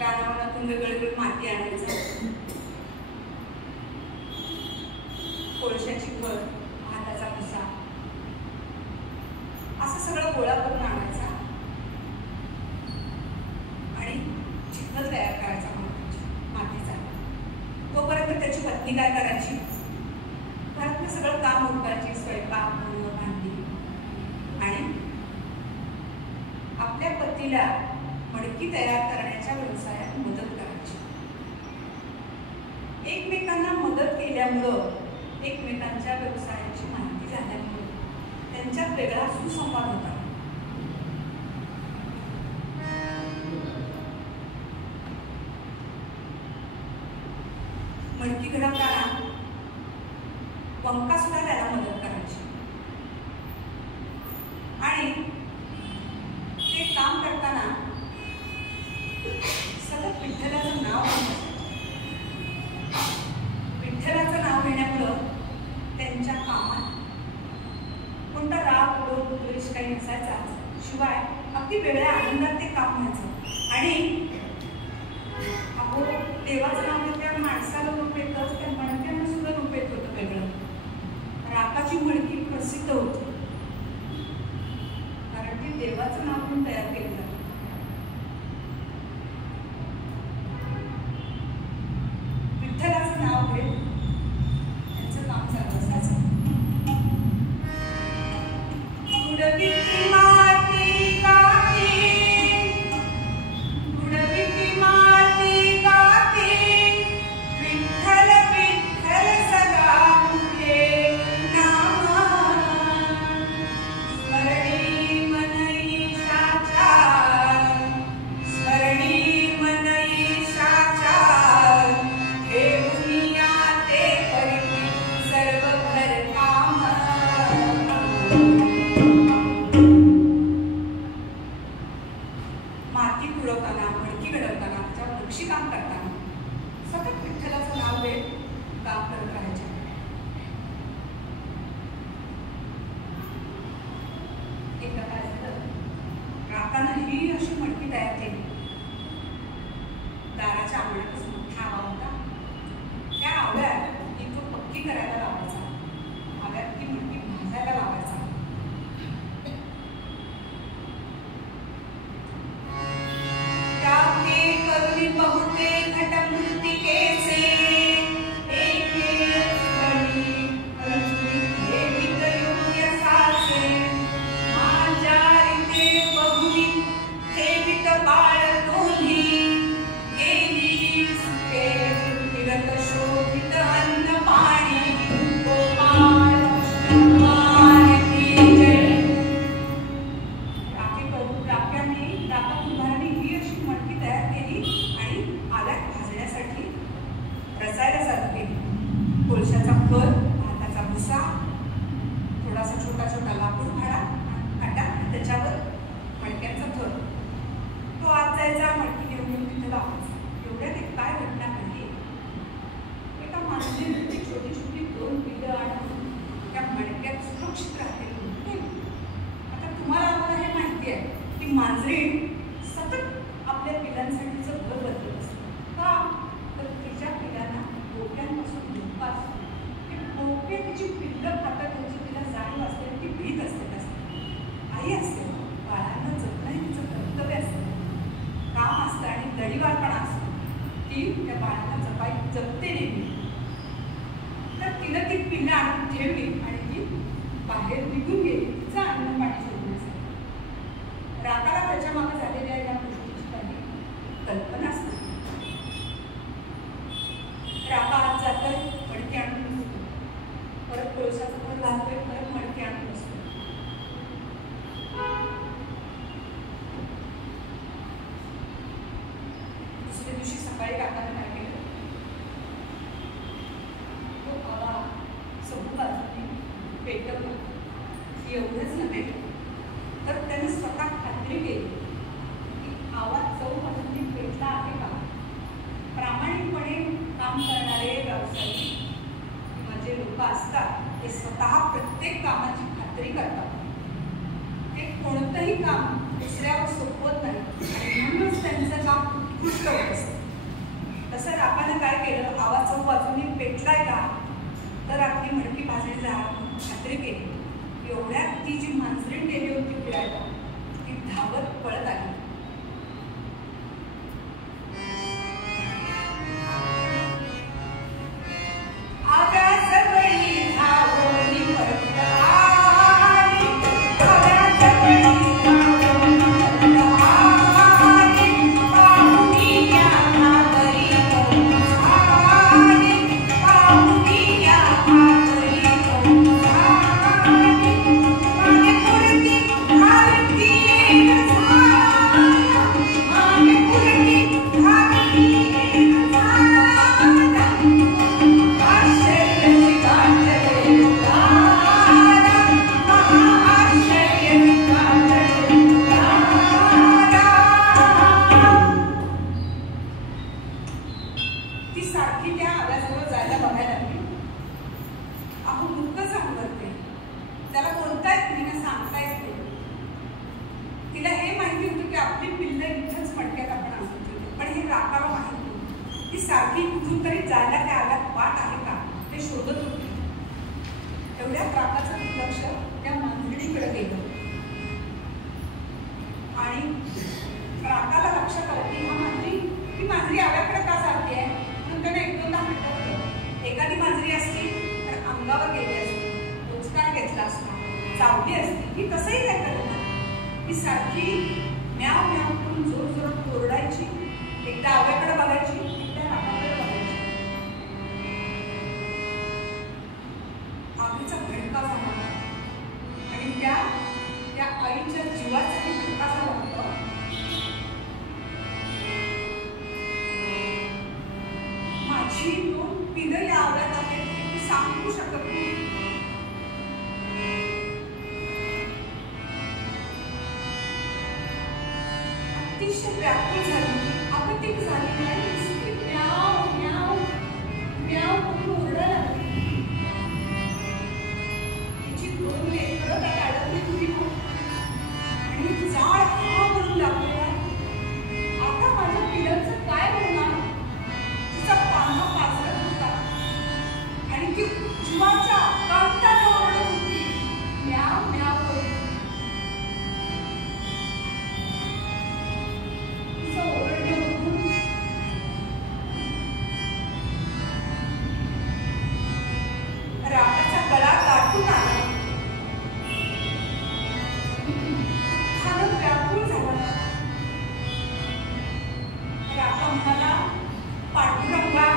रानावनातून वेगवेगळी माती आणायचं, कोळशाची घर, भाताचा भुसा, असं सगळं गोळा करून आणायचा आणि चिखल तयार करायचा मातीचा. तोपर्यंत त्याची पत्नी काय करायची, घरातलं सगळं काम उरकायची, स्वयंपाक, धुणं, भांडी, आणि आपल्या पतीला मडकी तयार करण्याच्या व्यवसायात मदत करायची. एकमेकांना मदत केल्यामुळं, एकमेकांच्या व्यवसायाची माहिती झाल्यामुळे त्यांच्यात वेगळा सुसंवाद होता. मडकी घडवताना वंका सुद्धा त्याला मदत करायची आणि ते काम करताना सतत विठ्ठलाचं नाव घेण्यामुळं त्यांच्या कामात कोणता राग, क्रोध, द्वेष काही नसायचा. शिवाय अगदी वेगळ्या आनंदात ते काम व्हायचं. आणि अहो, देवाचं नाव घेतल्या माणसाला रूप येतच, त्या मडक्यांना सुद्धा रूप येत होतं वेगळं. राखाची मडकी प्रसिद्ध होती कारण ती देवाचं नाव म्हणून तयार केलं जातं. विठ्ठलाचं नाव घेत त्यांचं काम चालू असायचं. माती तुडवताना, मडकी घडवताना, त्याच्यावर नक्षी काम करताना सतत विठ्ठलाचं नाव घेत काम करत राहायचे. एकदा काय झालं, राखानं ही अशी मडकी तयार केली. दाराच्या आवळ्यातच मोठा आवा होता. त्या आवळ्यात ती तो पक्की करायला लावायचा, आवळ्यात ती मडकी भाजायला लावायचा. बहुते घटमृतिकेचे कोळशाचा घर, भाताचा भुसा, थोडासा छोटा छोटा लाकूड काटा, त्याच्यावर मडक्यांचा थर. तो आत जायचा, मडकी घेऊन येऊन तिथे लावायचा. एवढ्यात एक काय घटना घडली, एका माणसाने छोटी छोटी 2 पिलं आणून त्या मडक्यात सुरक्षित राहते. आता तुम्हाला आम्हाला हे माहिती आहे की मांजरी सतत आपल्या पिलांसाठीचं घर बदलत असते. का तर तिच्या पिलांना डोक्यांपासून धोका असतो. डोके तिची पिल्लं खातात, त्याची तिला जाणीव असते, ती भीत असते. आई असते, बाळांना जपणं हे तिचं कर्तव्य असतं, काम असतं आणि दडीवारपणा असतो. ती त्या बाळांना जपते नेहमी. तर तिनं ती पिल्लं आणून ठेवली आणि ती बाहेर एवढंच नव्हे तर त्याने स्वतः खात्री केली की आवाज चौपासून पेटला आहे का. प्रामाणिकपणे काम करणारे व्यावसायिक किंवा जे लोक असतात ते स्वतः प्रत्येक कामाची खात्री करतात. ते कोणतंही काम दुसऱ्यावर सोपवत नाही आणि म्हणूनच त्यांचं काम उत्कृष्ट होत असतं. तसं रापाने काय केलं, आवाज चौक बाजूने पेटलाय का तर आपली मडकी भाजणीला खात्री केली. एवढ्यात ती जी मांजरीण गेली होती फिरायला ती धावत पळत आली. सारखी कुठून तरी जायला त्या आव्यात वाट आहे का ते शोधत होते. एवढ्या राकाचं लक्ष त्या मांजरीकडे गेलं आणि राकाला लक्षात आलं की ही मांजरी आव्याकडे का जाते आहे म्हणून त्याने एक दोनदा हटवलं. एखादी मांजरी असती तर अंगावर गेली असती, रोजगार घेतला असता, चावली असती. ही तसंही काय करत नाही. ही सारखी म्याव म्याव करून जोर जोरात ओरडायची. एकदा आव्याकडे बघायची, आगीचा भडका झाला आणि त्या आईच्या जीवाचाही भडका झाला होता. माझी दोन पिलं या आव्यात आहेत मी सांगू शकत नाही. अतिशय व्याकुळ झाली, अपतिक झाली आणि म्याव म्याव म्याव करून ओरडायला लागली. तिची दोन लेकरं त्या गाड्यातली होती आणि जाळ हा म्हणून लागलेला. आता माझ्या पिलांचं काय होणार. तिचा पान्हा पाझरत होता आणि ती जीवाच्या कांताने ओरडत होती, म्याव म्याव करून. राकाचा गळा दाटून आला. खाणं व्याकुळ झाला. राका म्हणाला, पांडुरंगा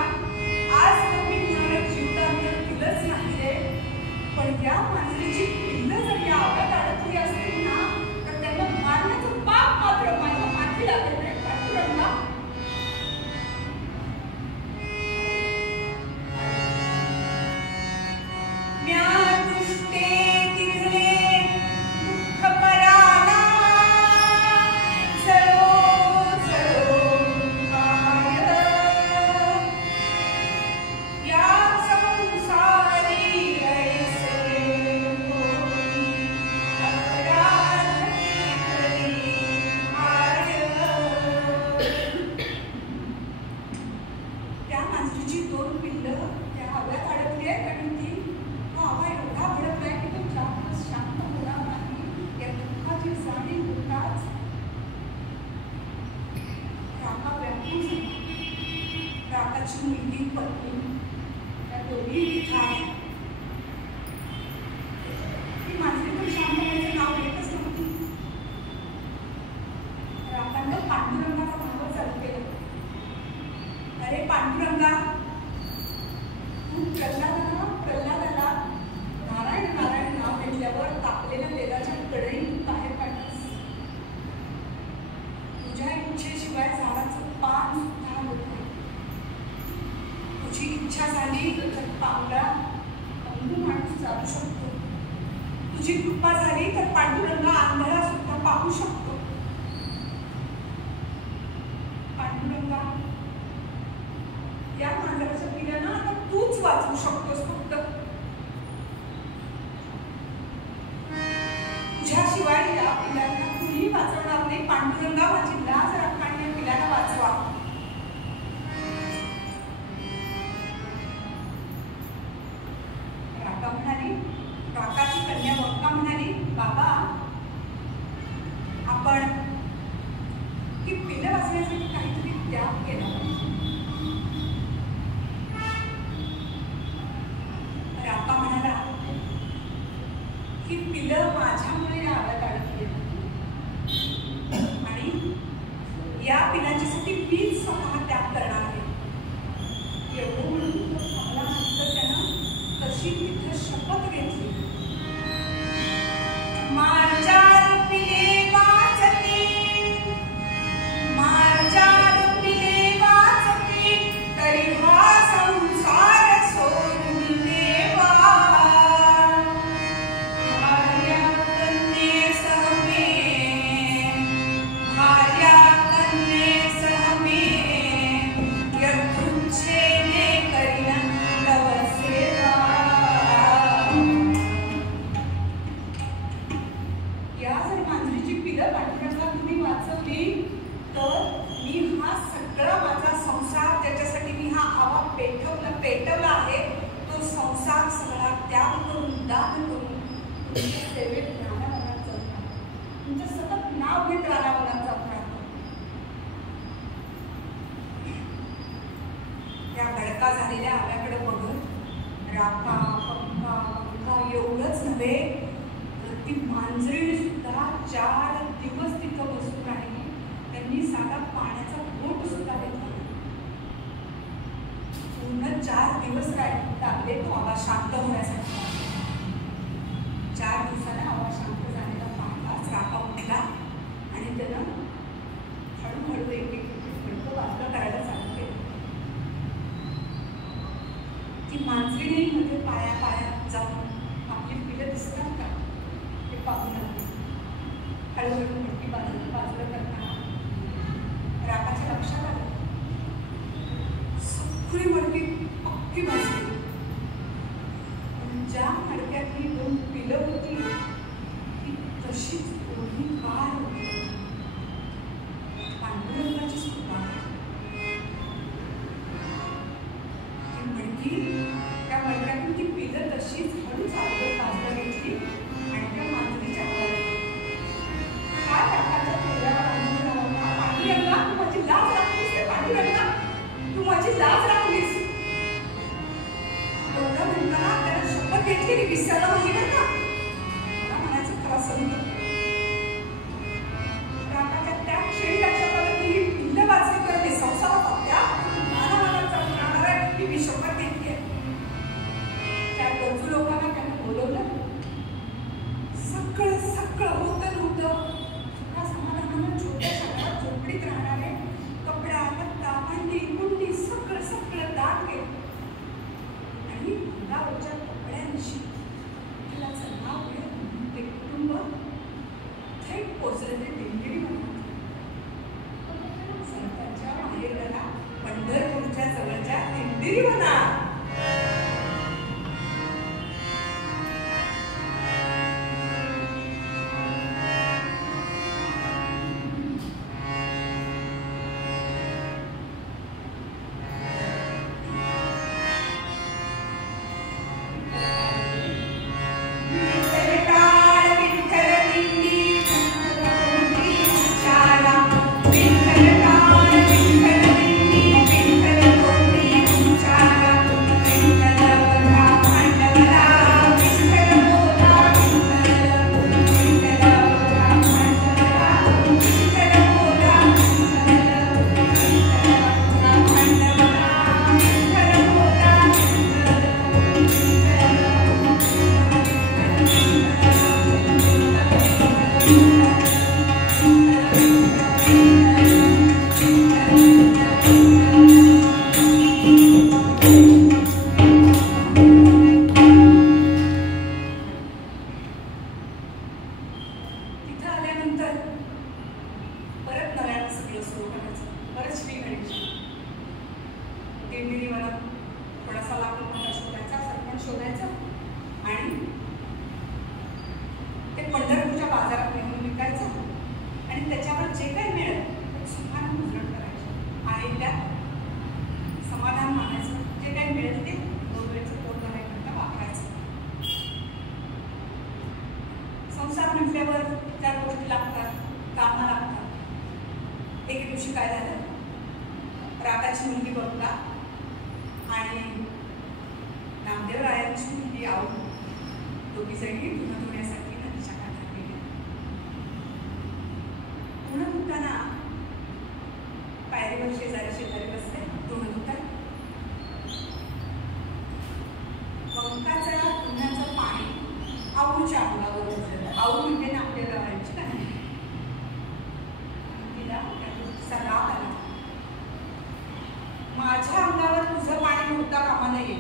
आज मी तुम्हाला जीवदान दिलंच नाही रे, पण या मांजरीची पिल्लं जर या आव्यात अडकली असतील ना तर त्यांना मारण्याचं पाप मात्र माझ्या माथी लागेल रे पांडुरंगा. राकाची मुलगी पत्नी त्या दोघीही ठार. ती मांजरी पण शांतपणाचं नाव घेतच नव्हती. राकानं पांडुरंगाचा भाव चालू केला. अरे पांडुरंगा, तू प्रल्हादाला नारायण नारायण नाव घेतल्यावर तापलेल्या तेलाच्या कढईतून बाहेर काढलास. तुझ्या इच्छेशिवाय झाडाचं पान सुद्धा होत नाही. तुझी इच्छा झाली तर पांगळा अंगू माणूस चालू शकतो. तुझी तुझी कृपा झाली तर पांडुरंग आंधळा सुद्धा पाहू शकतो. पांडुरंगा, या मांजराच्या पिल्लांना आता तूच वाचवू शकतोस. फक्त तुझ्याशिवाय या पिल्लांना कुणीही वाचवणार नाही. पांडुरंगा, माझी लाज राखा आणि या पिल्लांना वाचवा. राका म्हणाली, राकाची कन्या वक्का म्हणाली, बाबा आपण ही पिल्लं वाचण्यासाठी काहीतरी त्याग केला पाहिजे. राका म्हणाला, ही पिल्लं माझ्यामुळे या आव्यात अडकली आणि या पिलांच्यासाठी मीच स्वतः त्याग करणार आहे. एवढं म्हणून मला नंतर त्यानं तशी तिथं शपथ घेतली. माझ्या पिले वाचते, माझ्या पिले वाचते, तरी हा संसार सोडून देवा. भार्या कन्येसह मे, भार्या कन्येसह मे, यदृच्छेने करीन तव सेवा. या जर मांजरीची पिलं पांडुरंगा तुम्ही वाचवली तर मी हा सगळा माझा संसार, ज्याच्यासाठी मी हा आवा पेटवला आहे, तो संसार सगळा त्याग करून, दान करून तुमच्या सेवेत राहण्यावरच जात राहतो. तुमचं सतत नाव घेत राहण्यावरच जात राहतो. त्या गडका झालेल्या आव्याकडे बघत राका, पंखा, पंखा एवढंच नव्हे तर ती मांजरी सुद्धा 4 दिवस तिथं बसून राहिली. त्यांनी साधा पाण्याचा घोट सुद्धा घेतला. पूर्ण 4 दिवस लागले तो आवाज शांत होण्यासाठी. 4 दिवसाने आवाज शांत झालेला पाहताच राका उठला आणि त्यानं हळूहळू एक एक खडकं वाजलं करायला चालू केलं. ती मांजरीने मध्ये पायात जाऊन आपली पिलं दिसतात का ते पाहू लागली. हळूहळू मटकी बाजूला करताना राकाच्या लक्षात आलं, सगळी मडकी पक्की भाजली. ज्या मडक्यातली 2 पिलं होती ती तशीच ओढणी कार होती. पांडुरंगाचीच कृपा. ती मडकी, त्या मडक्यातून ती पिलं तशीच हळू चालवत बाजूला घेतली आणि त्या मांजरीच्या हातात काय राकाच्या चेहऱ्यावर आनंद राहिला. पांडुरंगा, तू माझी लाज राखलीस रे. पांडुरंगा, तू माझी लाज राखलीस. एवढं म्हणताना त्याला शपथ घेतली की विसरायला होती बरं का. मला म्हणायचं खरा समजत. राकाच्या त्या क्षणी लक्षात आलं की ही पिल्लं वाचली करते संसाराचा त्याग मला चालून राहणार आहे ही मी शपथ घेतली आहे. त्या गरजू लोकांना त्यांना बोलवलं. सगळं सगळं होतं नव्हतं. सुखा समाधानानं छोट्याशा घरात झोपडीत राहणारे कपडा, लत्ता, भांडी, कुंडी सगळं सगळं दान केलं आणि अंगावरच्या कपड्यांशी तिलाचं नाव घेत ते कुटुंब थेट पोचलं ते दिंडी म्हणून. संतांच्या माहेरघरा पंढरपूरच्या जवळच्या दिंडी म्हणा. नंतर परत नव्यानं सगळं सुरू करायचं. परत श्री गणेश दिंडी मला थोडासा लाकूड मला शोधायचा, सरपण शोधायचं आणि ते पंढरपूरच्या बाजारात नेऊन विकायचं आणि त्याच्यावर जे काही मिळेल ते सुखानं मुजरण करायचं आहे त्या समाधान मानायचं. जे काही मिळेल ते दोघांचं पोट भरायकरता वापरायचं. संसार म्हटल्यावर त्या गोष्टी लागतात, कामं लागतात. एक दिवशी काय झालं, रागाची मुलगी बघता आणि नामदेव रायांची मुलगी आऊ दोघी जणी धुणं धुण्यासाठी नदीच्या काठात गेली. धुणं धुताना पायरीवर शेजारी शेजारी बसले, धुणं धुतात. पंखाचं धुण्याचं पाणी आऊच्या अंगावर उतरलं. आऊ म्हणजे नामदेव रायांची नाही. तिला त्या राग आला, माझ्या अंगावर तुझं पाणी उडता कामा नये.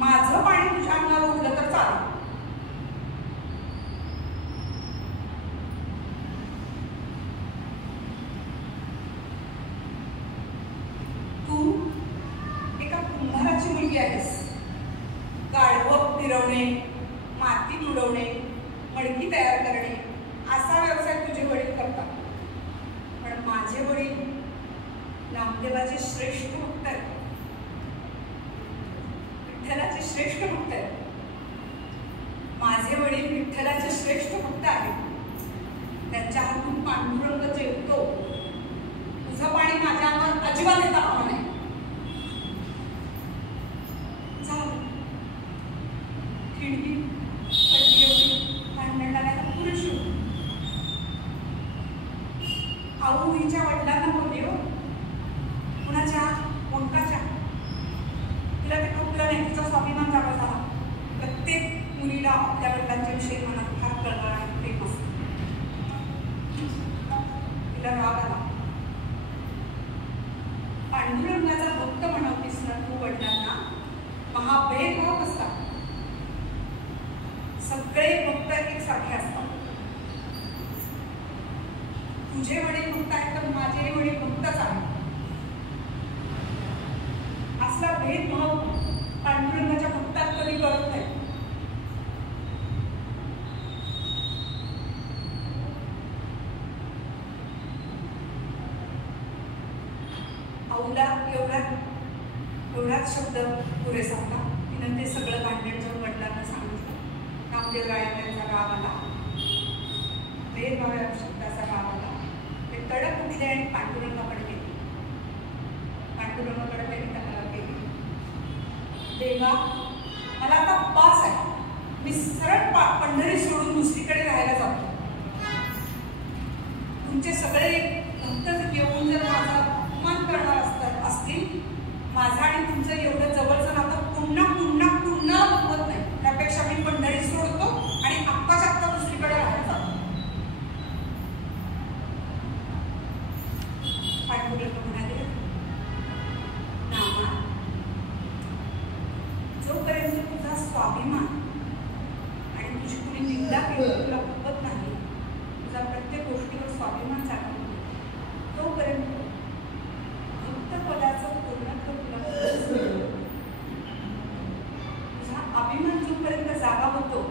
माझं पाणी तुझ्या अंगावर उडलं तर चालेल. तू एका कुंभाराची मुलगी आहेस. गाढवं फिरवणे, माती तुडवणे, मडकी तयार करणे असा व्यवसाय तुझे वडील करतात. पण माझे वडील नामदेवाचे श्रेष्ठ भक्त आहेत, विठ्ठलाचे श्रेष्ठ भक्त आहेत. माझे वडील विठ्ठलाचे श्रेष्ठ भक्त आहेत. त्यांच्या हातून पांडुरंग जेवतो. तुझं पाणी माझ्या अंगावर अजिबात येता कामा नये. खिडकी पडली होती, भांडण लागायला पुरुष आऊ हिच्या वडिलांना बोलली, हो कुणाच्या कोणताच्या तिला ते ठोकलं नाही. तिचा स्वाभिमान जागा झाला. प्रत्येक मुलीला आपल्या वडिलांच्या विषयी मनात फार कळकळ आणि प्रेम असतं. तिला राग आला. पांडुरंगाचा भक्त म्हणवतीस ना तू वडिलांना, महाभेदभाव असता. सगळे भक्त एकसारखे असतात. तुझे वडील भक्त आहेत तर माझे वडील भक्तच आहेत. असला भेदभाव पांडुरंगाच्या भक्तात कधी करत नाही. आऊला एवढाच शब्द पुरेसा होता. तिनं ते सगळं भांडण जाऊन वडिलांना सांगितलं. नामदेव रायांचा राग आला, भेदभाव या शब्दाचा राग आला. ते तडक उठले आणि पांडुरंगाकडे गेले. पांडुरंगाकडे त्यांनी तक्रार केली, देवा मला आता बास आहे. मी सरळ पंढरी सोडून दुसरीकडे राहायला जातो. तुमचे सगळे भक्त येऊन जर माझा अपमान करणार असतील, माझं आणि तुमचं एवढं जवळचं नातं पुन्हा पुन्हा पुन्हा होत नाही. त्यापेक्षा मी पंढरी सोडतो आणि आत्ताच्या आत्ता दुसरीकडे राहायला जातो. पांडुरंग म्हणाले, नामा जोपर्यंत तुझा स्वाभिमान आणि तुझी कुणी निंदा केली तुला खुपत नाही, तुझा प्रत्येक गोष्टीवर स्वाभिमान जाणवतो, तोपर्यंत भक्तपदाचं पूर्णत्व तुला तुझा अभिमान जोपर्यंत जागा होतो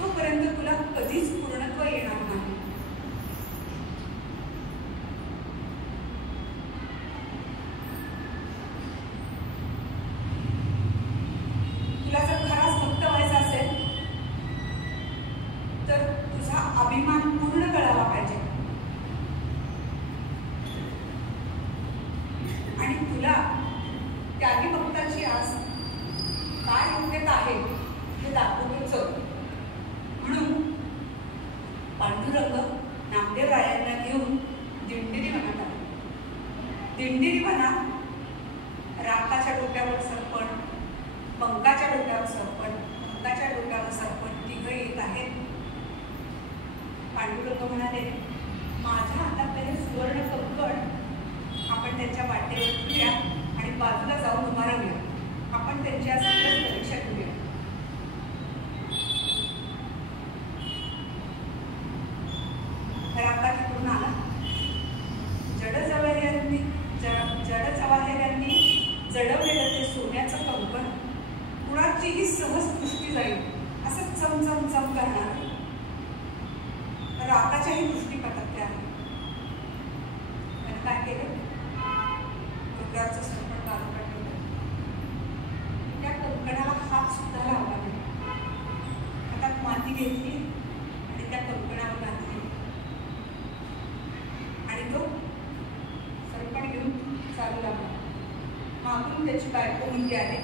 तोपर्यंत तुला कधीच पूर्णत्व येणार नाही. तुला जर खराच भक्त व्हायचा असेल तर तुझा अभिमान पूर्ण कळाला पाहिजे आणि तुला त्यागी भक्ताची आस काय योग्यता आहे हे दाखवून चल. म्हणून पांडुरंग नामदेव रायांना घेऊन दिंडीरी वनात आले. दिंडीरी वनात राताच्या डोक्यावर सरपण, पंकाच्या डोक्यावर सरपण, पंकाच्या डोक्यावर सरपण तिघं येत आहेत. पांडुरंग म्हणाले, माझ्या हातातले सुवर्ण कंकण आपण त्यांच्या वाटेवर ठेवूया आणि बाजूला जाऊन उभा राहूया. आपण त्यांच्या सगळ्याच परीक्षा घेऊया. रागाच्याही दृष्टीपटात ते आहे. त्यानं काय केलं? डोक्यावरचं सरपण बाजूला ठेवलं. त्या कंकणाला हात सुद्धा लावला नाही. हातात माती घेतली आणि त्या कंकणावर घातली आणि तो सरपण घेऊन चालू लागला. मागून त्याची बायको मुलगी आली.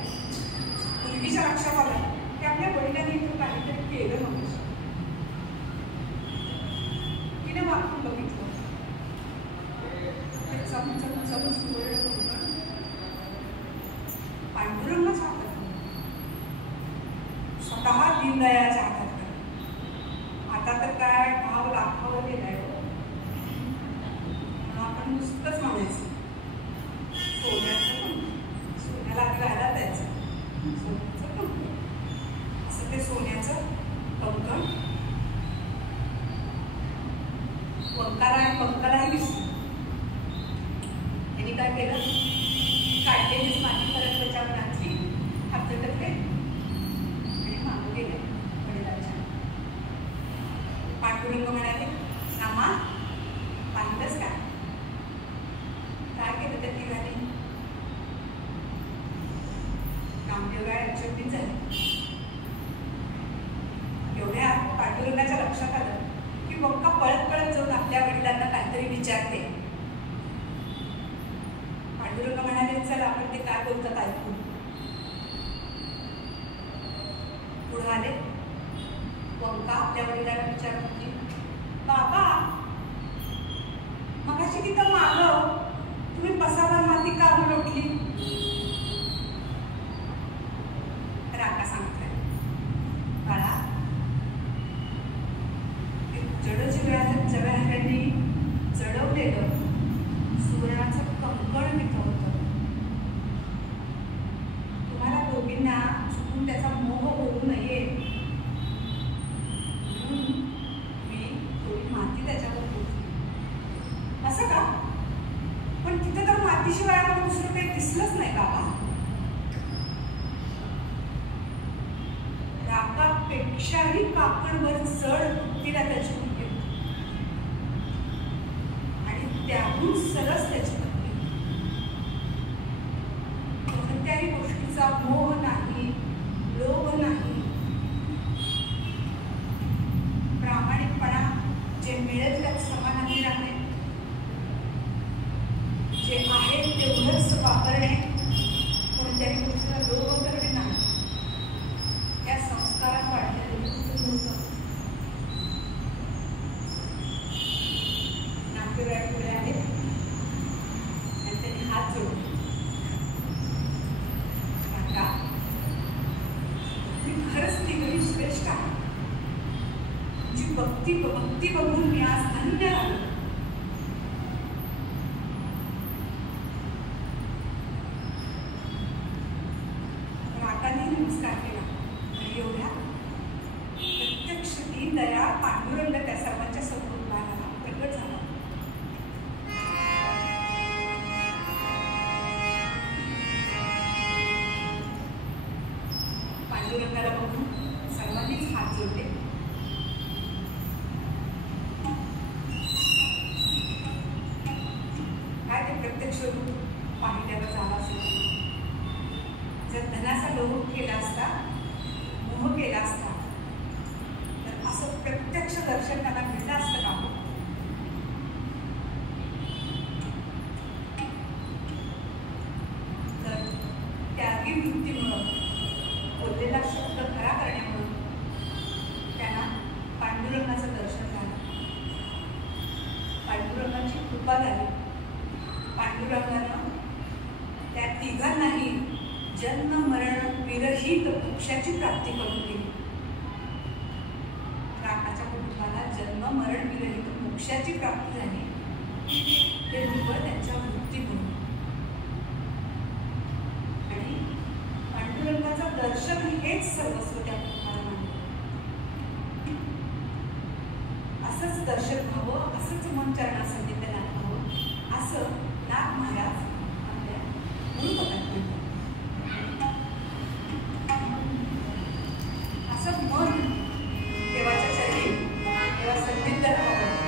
मुलगीच्या लक्षात आलं की आपल्या वडिलांनी इथं काहीतरी केलं नव्हतं. तिने मागून बघितलं. ते चमचम सुवर्ण कंकण पांडुरंगाच्या हातात होतं. स्वतः दीनदयाळाच्या हातात. आता तर काय भाव लाखावर गेलाय. आपण नुसतंच म्हणायचं सोन्याचं सोन्याला घायला द्यायचं, सोन्याचं कंकण. असं ते सोन्याचं कंकण वंकाला आणि पंकालाही दिसलं. त्यांनी काय केलं? काढलेलीच माती परत त्याच्यावर घातली, हात झटकले आणि मागं गेले वडिलांच्या. पांडुरंग म्हणाले, नामा पाहिलंच काय? काय केलं त्या तिघांनी? नामदेव राय अचंबित झाले. एवढ्या पांडुरंगाच्या लक्षात आलं की वंका पळत पळत जाऊन आपल्या वडिलांना काहीतरी विचारते. पांडुरंग म्हणाले, चल आपण ते काय बोलतात ऐकू. पुढे आले. वंका आपल्या वडिलांना विचारत होती, बाबा मगाशी तिथं मागं तुम्ही पसावर माती का उलटली? राका सांगताय, बाळा जवाहरांनी जडवलेलं सुवर्णाचं कंकण तिथं होतं. तुम्हाला दोघींना चुकून त्याचा मोह होऊ नये म्हणून मी थोडी माती त्याच्यावर ठेवली. असं का? पण तिथे तर मातीशिवाय आपण दुसरं काही दिसलंच नाही बाबा. रागापेक्षाही काकडभर जड तिला त्याची मुलगी आणि त्याहून सरस त्याची पत्नी. कोणत्याही गोष्टीचा मोह नाही, लोभ नाही. प्रामाणिकपणा, जे मिळेल त्यात समाधानी राहणे, जे आहे तेवढंच वापरणे, कोणत्याही गोष्टीला लोभ करणे नाही. या संस्कारात वाढलेले होतं. नामदेवराय पुढे आले आणि त्यांनी हात जोडले. काका मी खरंच तिघही श्रेष्ठ आहे. तुझी भक्ती बघून मी आज धन्य झालो. काकांनी नमस्कार केला आणि एवढ्या प्रत्यक्ष दीनदया पांडुरंग त्या सर्वांच्या समोर प्रकट झाला. पांडुरंगाला बघून सर्वांनीच हात जोडले. काय ते प्रत्यक्ष रूप पाहिल्यावर झाला असेल. जर धनाचा लोभ केला असता, मोह केला असता, तर असं प्रत्यक्ष दर्शन त्यांना मिळलं असतं का? तर त्यागी वृत्तीमुळं, बोललेला शब्द खरा करण्यामुळं त्यांना पांडुरंगाचं दर्शन झालं. पांडुरंगाची कृपा झाली. पांडुरंगानं त्या तिघांनाही जन्म मरण विरहित मोक्षाची प्राप्ती करून दिली. रामाच्या कुटुंबाला जन्म मरण विरहित मोक्षाची प्राप्ती झाली. ते निव्वळ त्यांच्या वृत्तीमुळे. आणि पांडुरंगाचं दर्शन हेच सर्वस्व त्या कुटुंबाला मानलं. असंच दर्शन व्हावं, असंच मन चरणासंधी लाभावं, असं नाथ महाराज आपल्या गुरुपदात म्हणतात. असं मन देवाच्या चरणी, देवा संदिग्ध राहावं.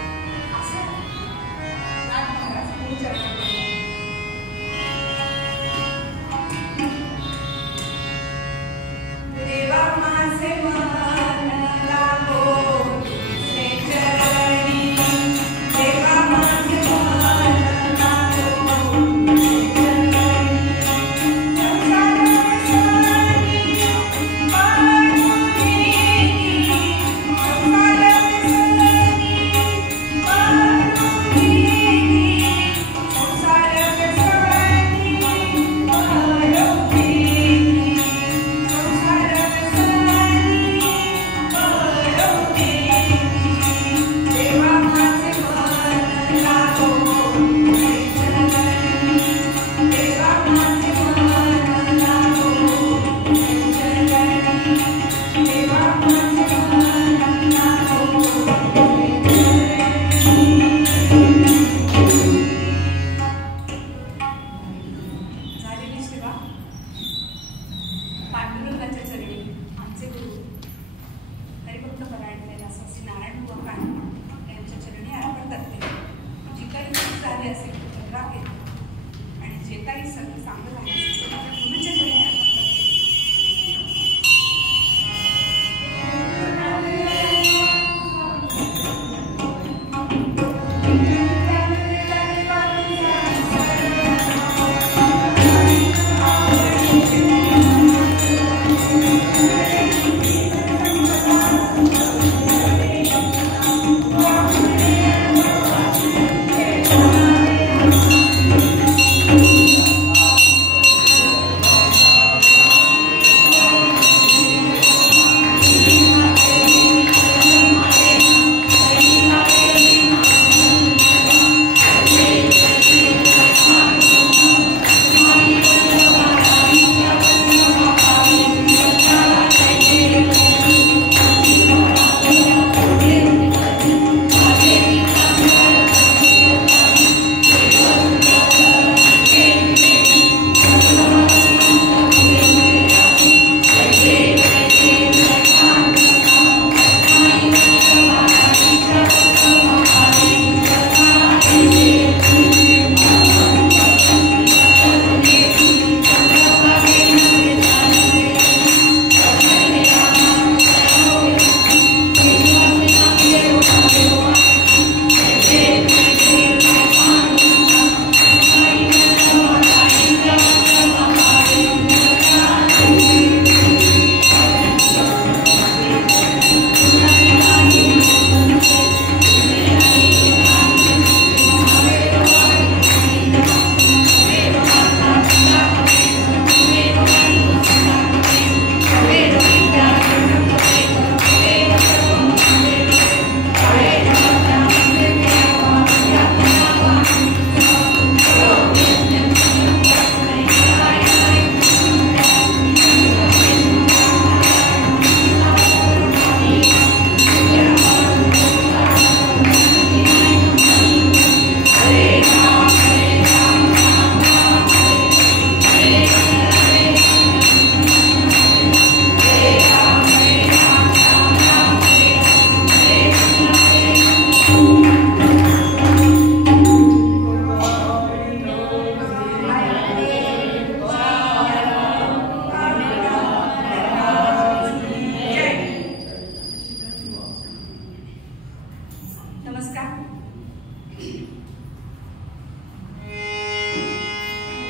नमस्कार.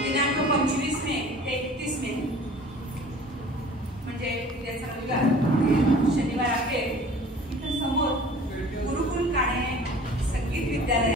दिनांक 25 मे ते 31 मे म्हणजे उद्याचा रविवार शनिवार अखेर इथं समोर गुरुकुल काणे संगीत विद्यालय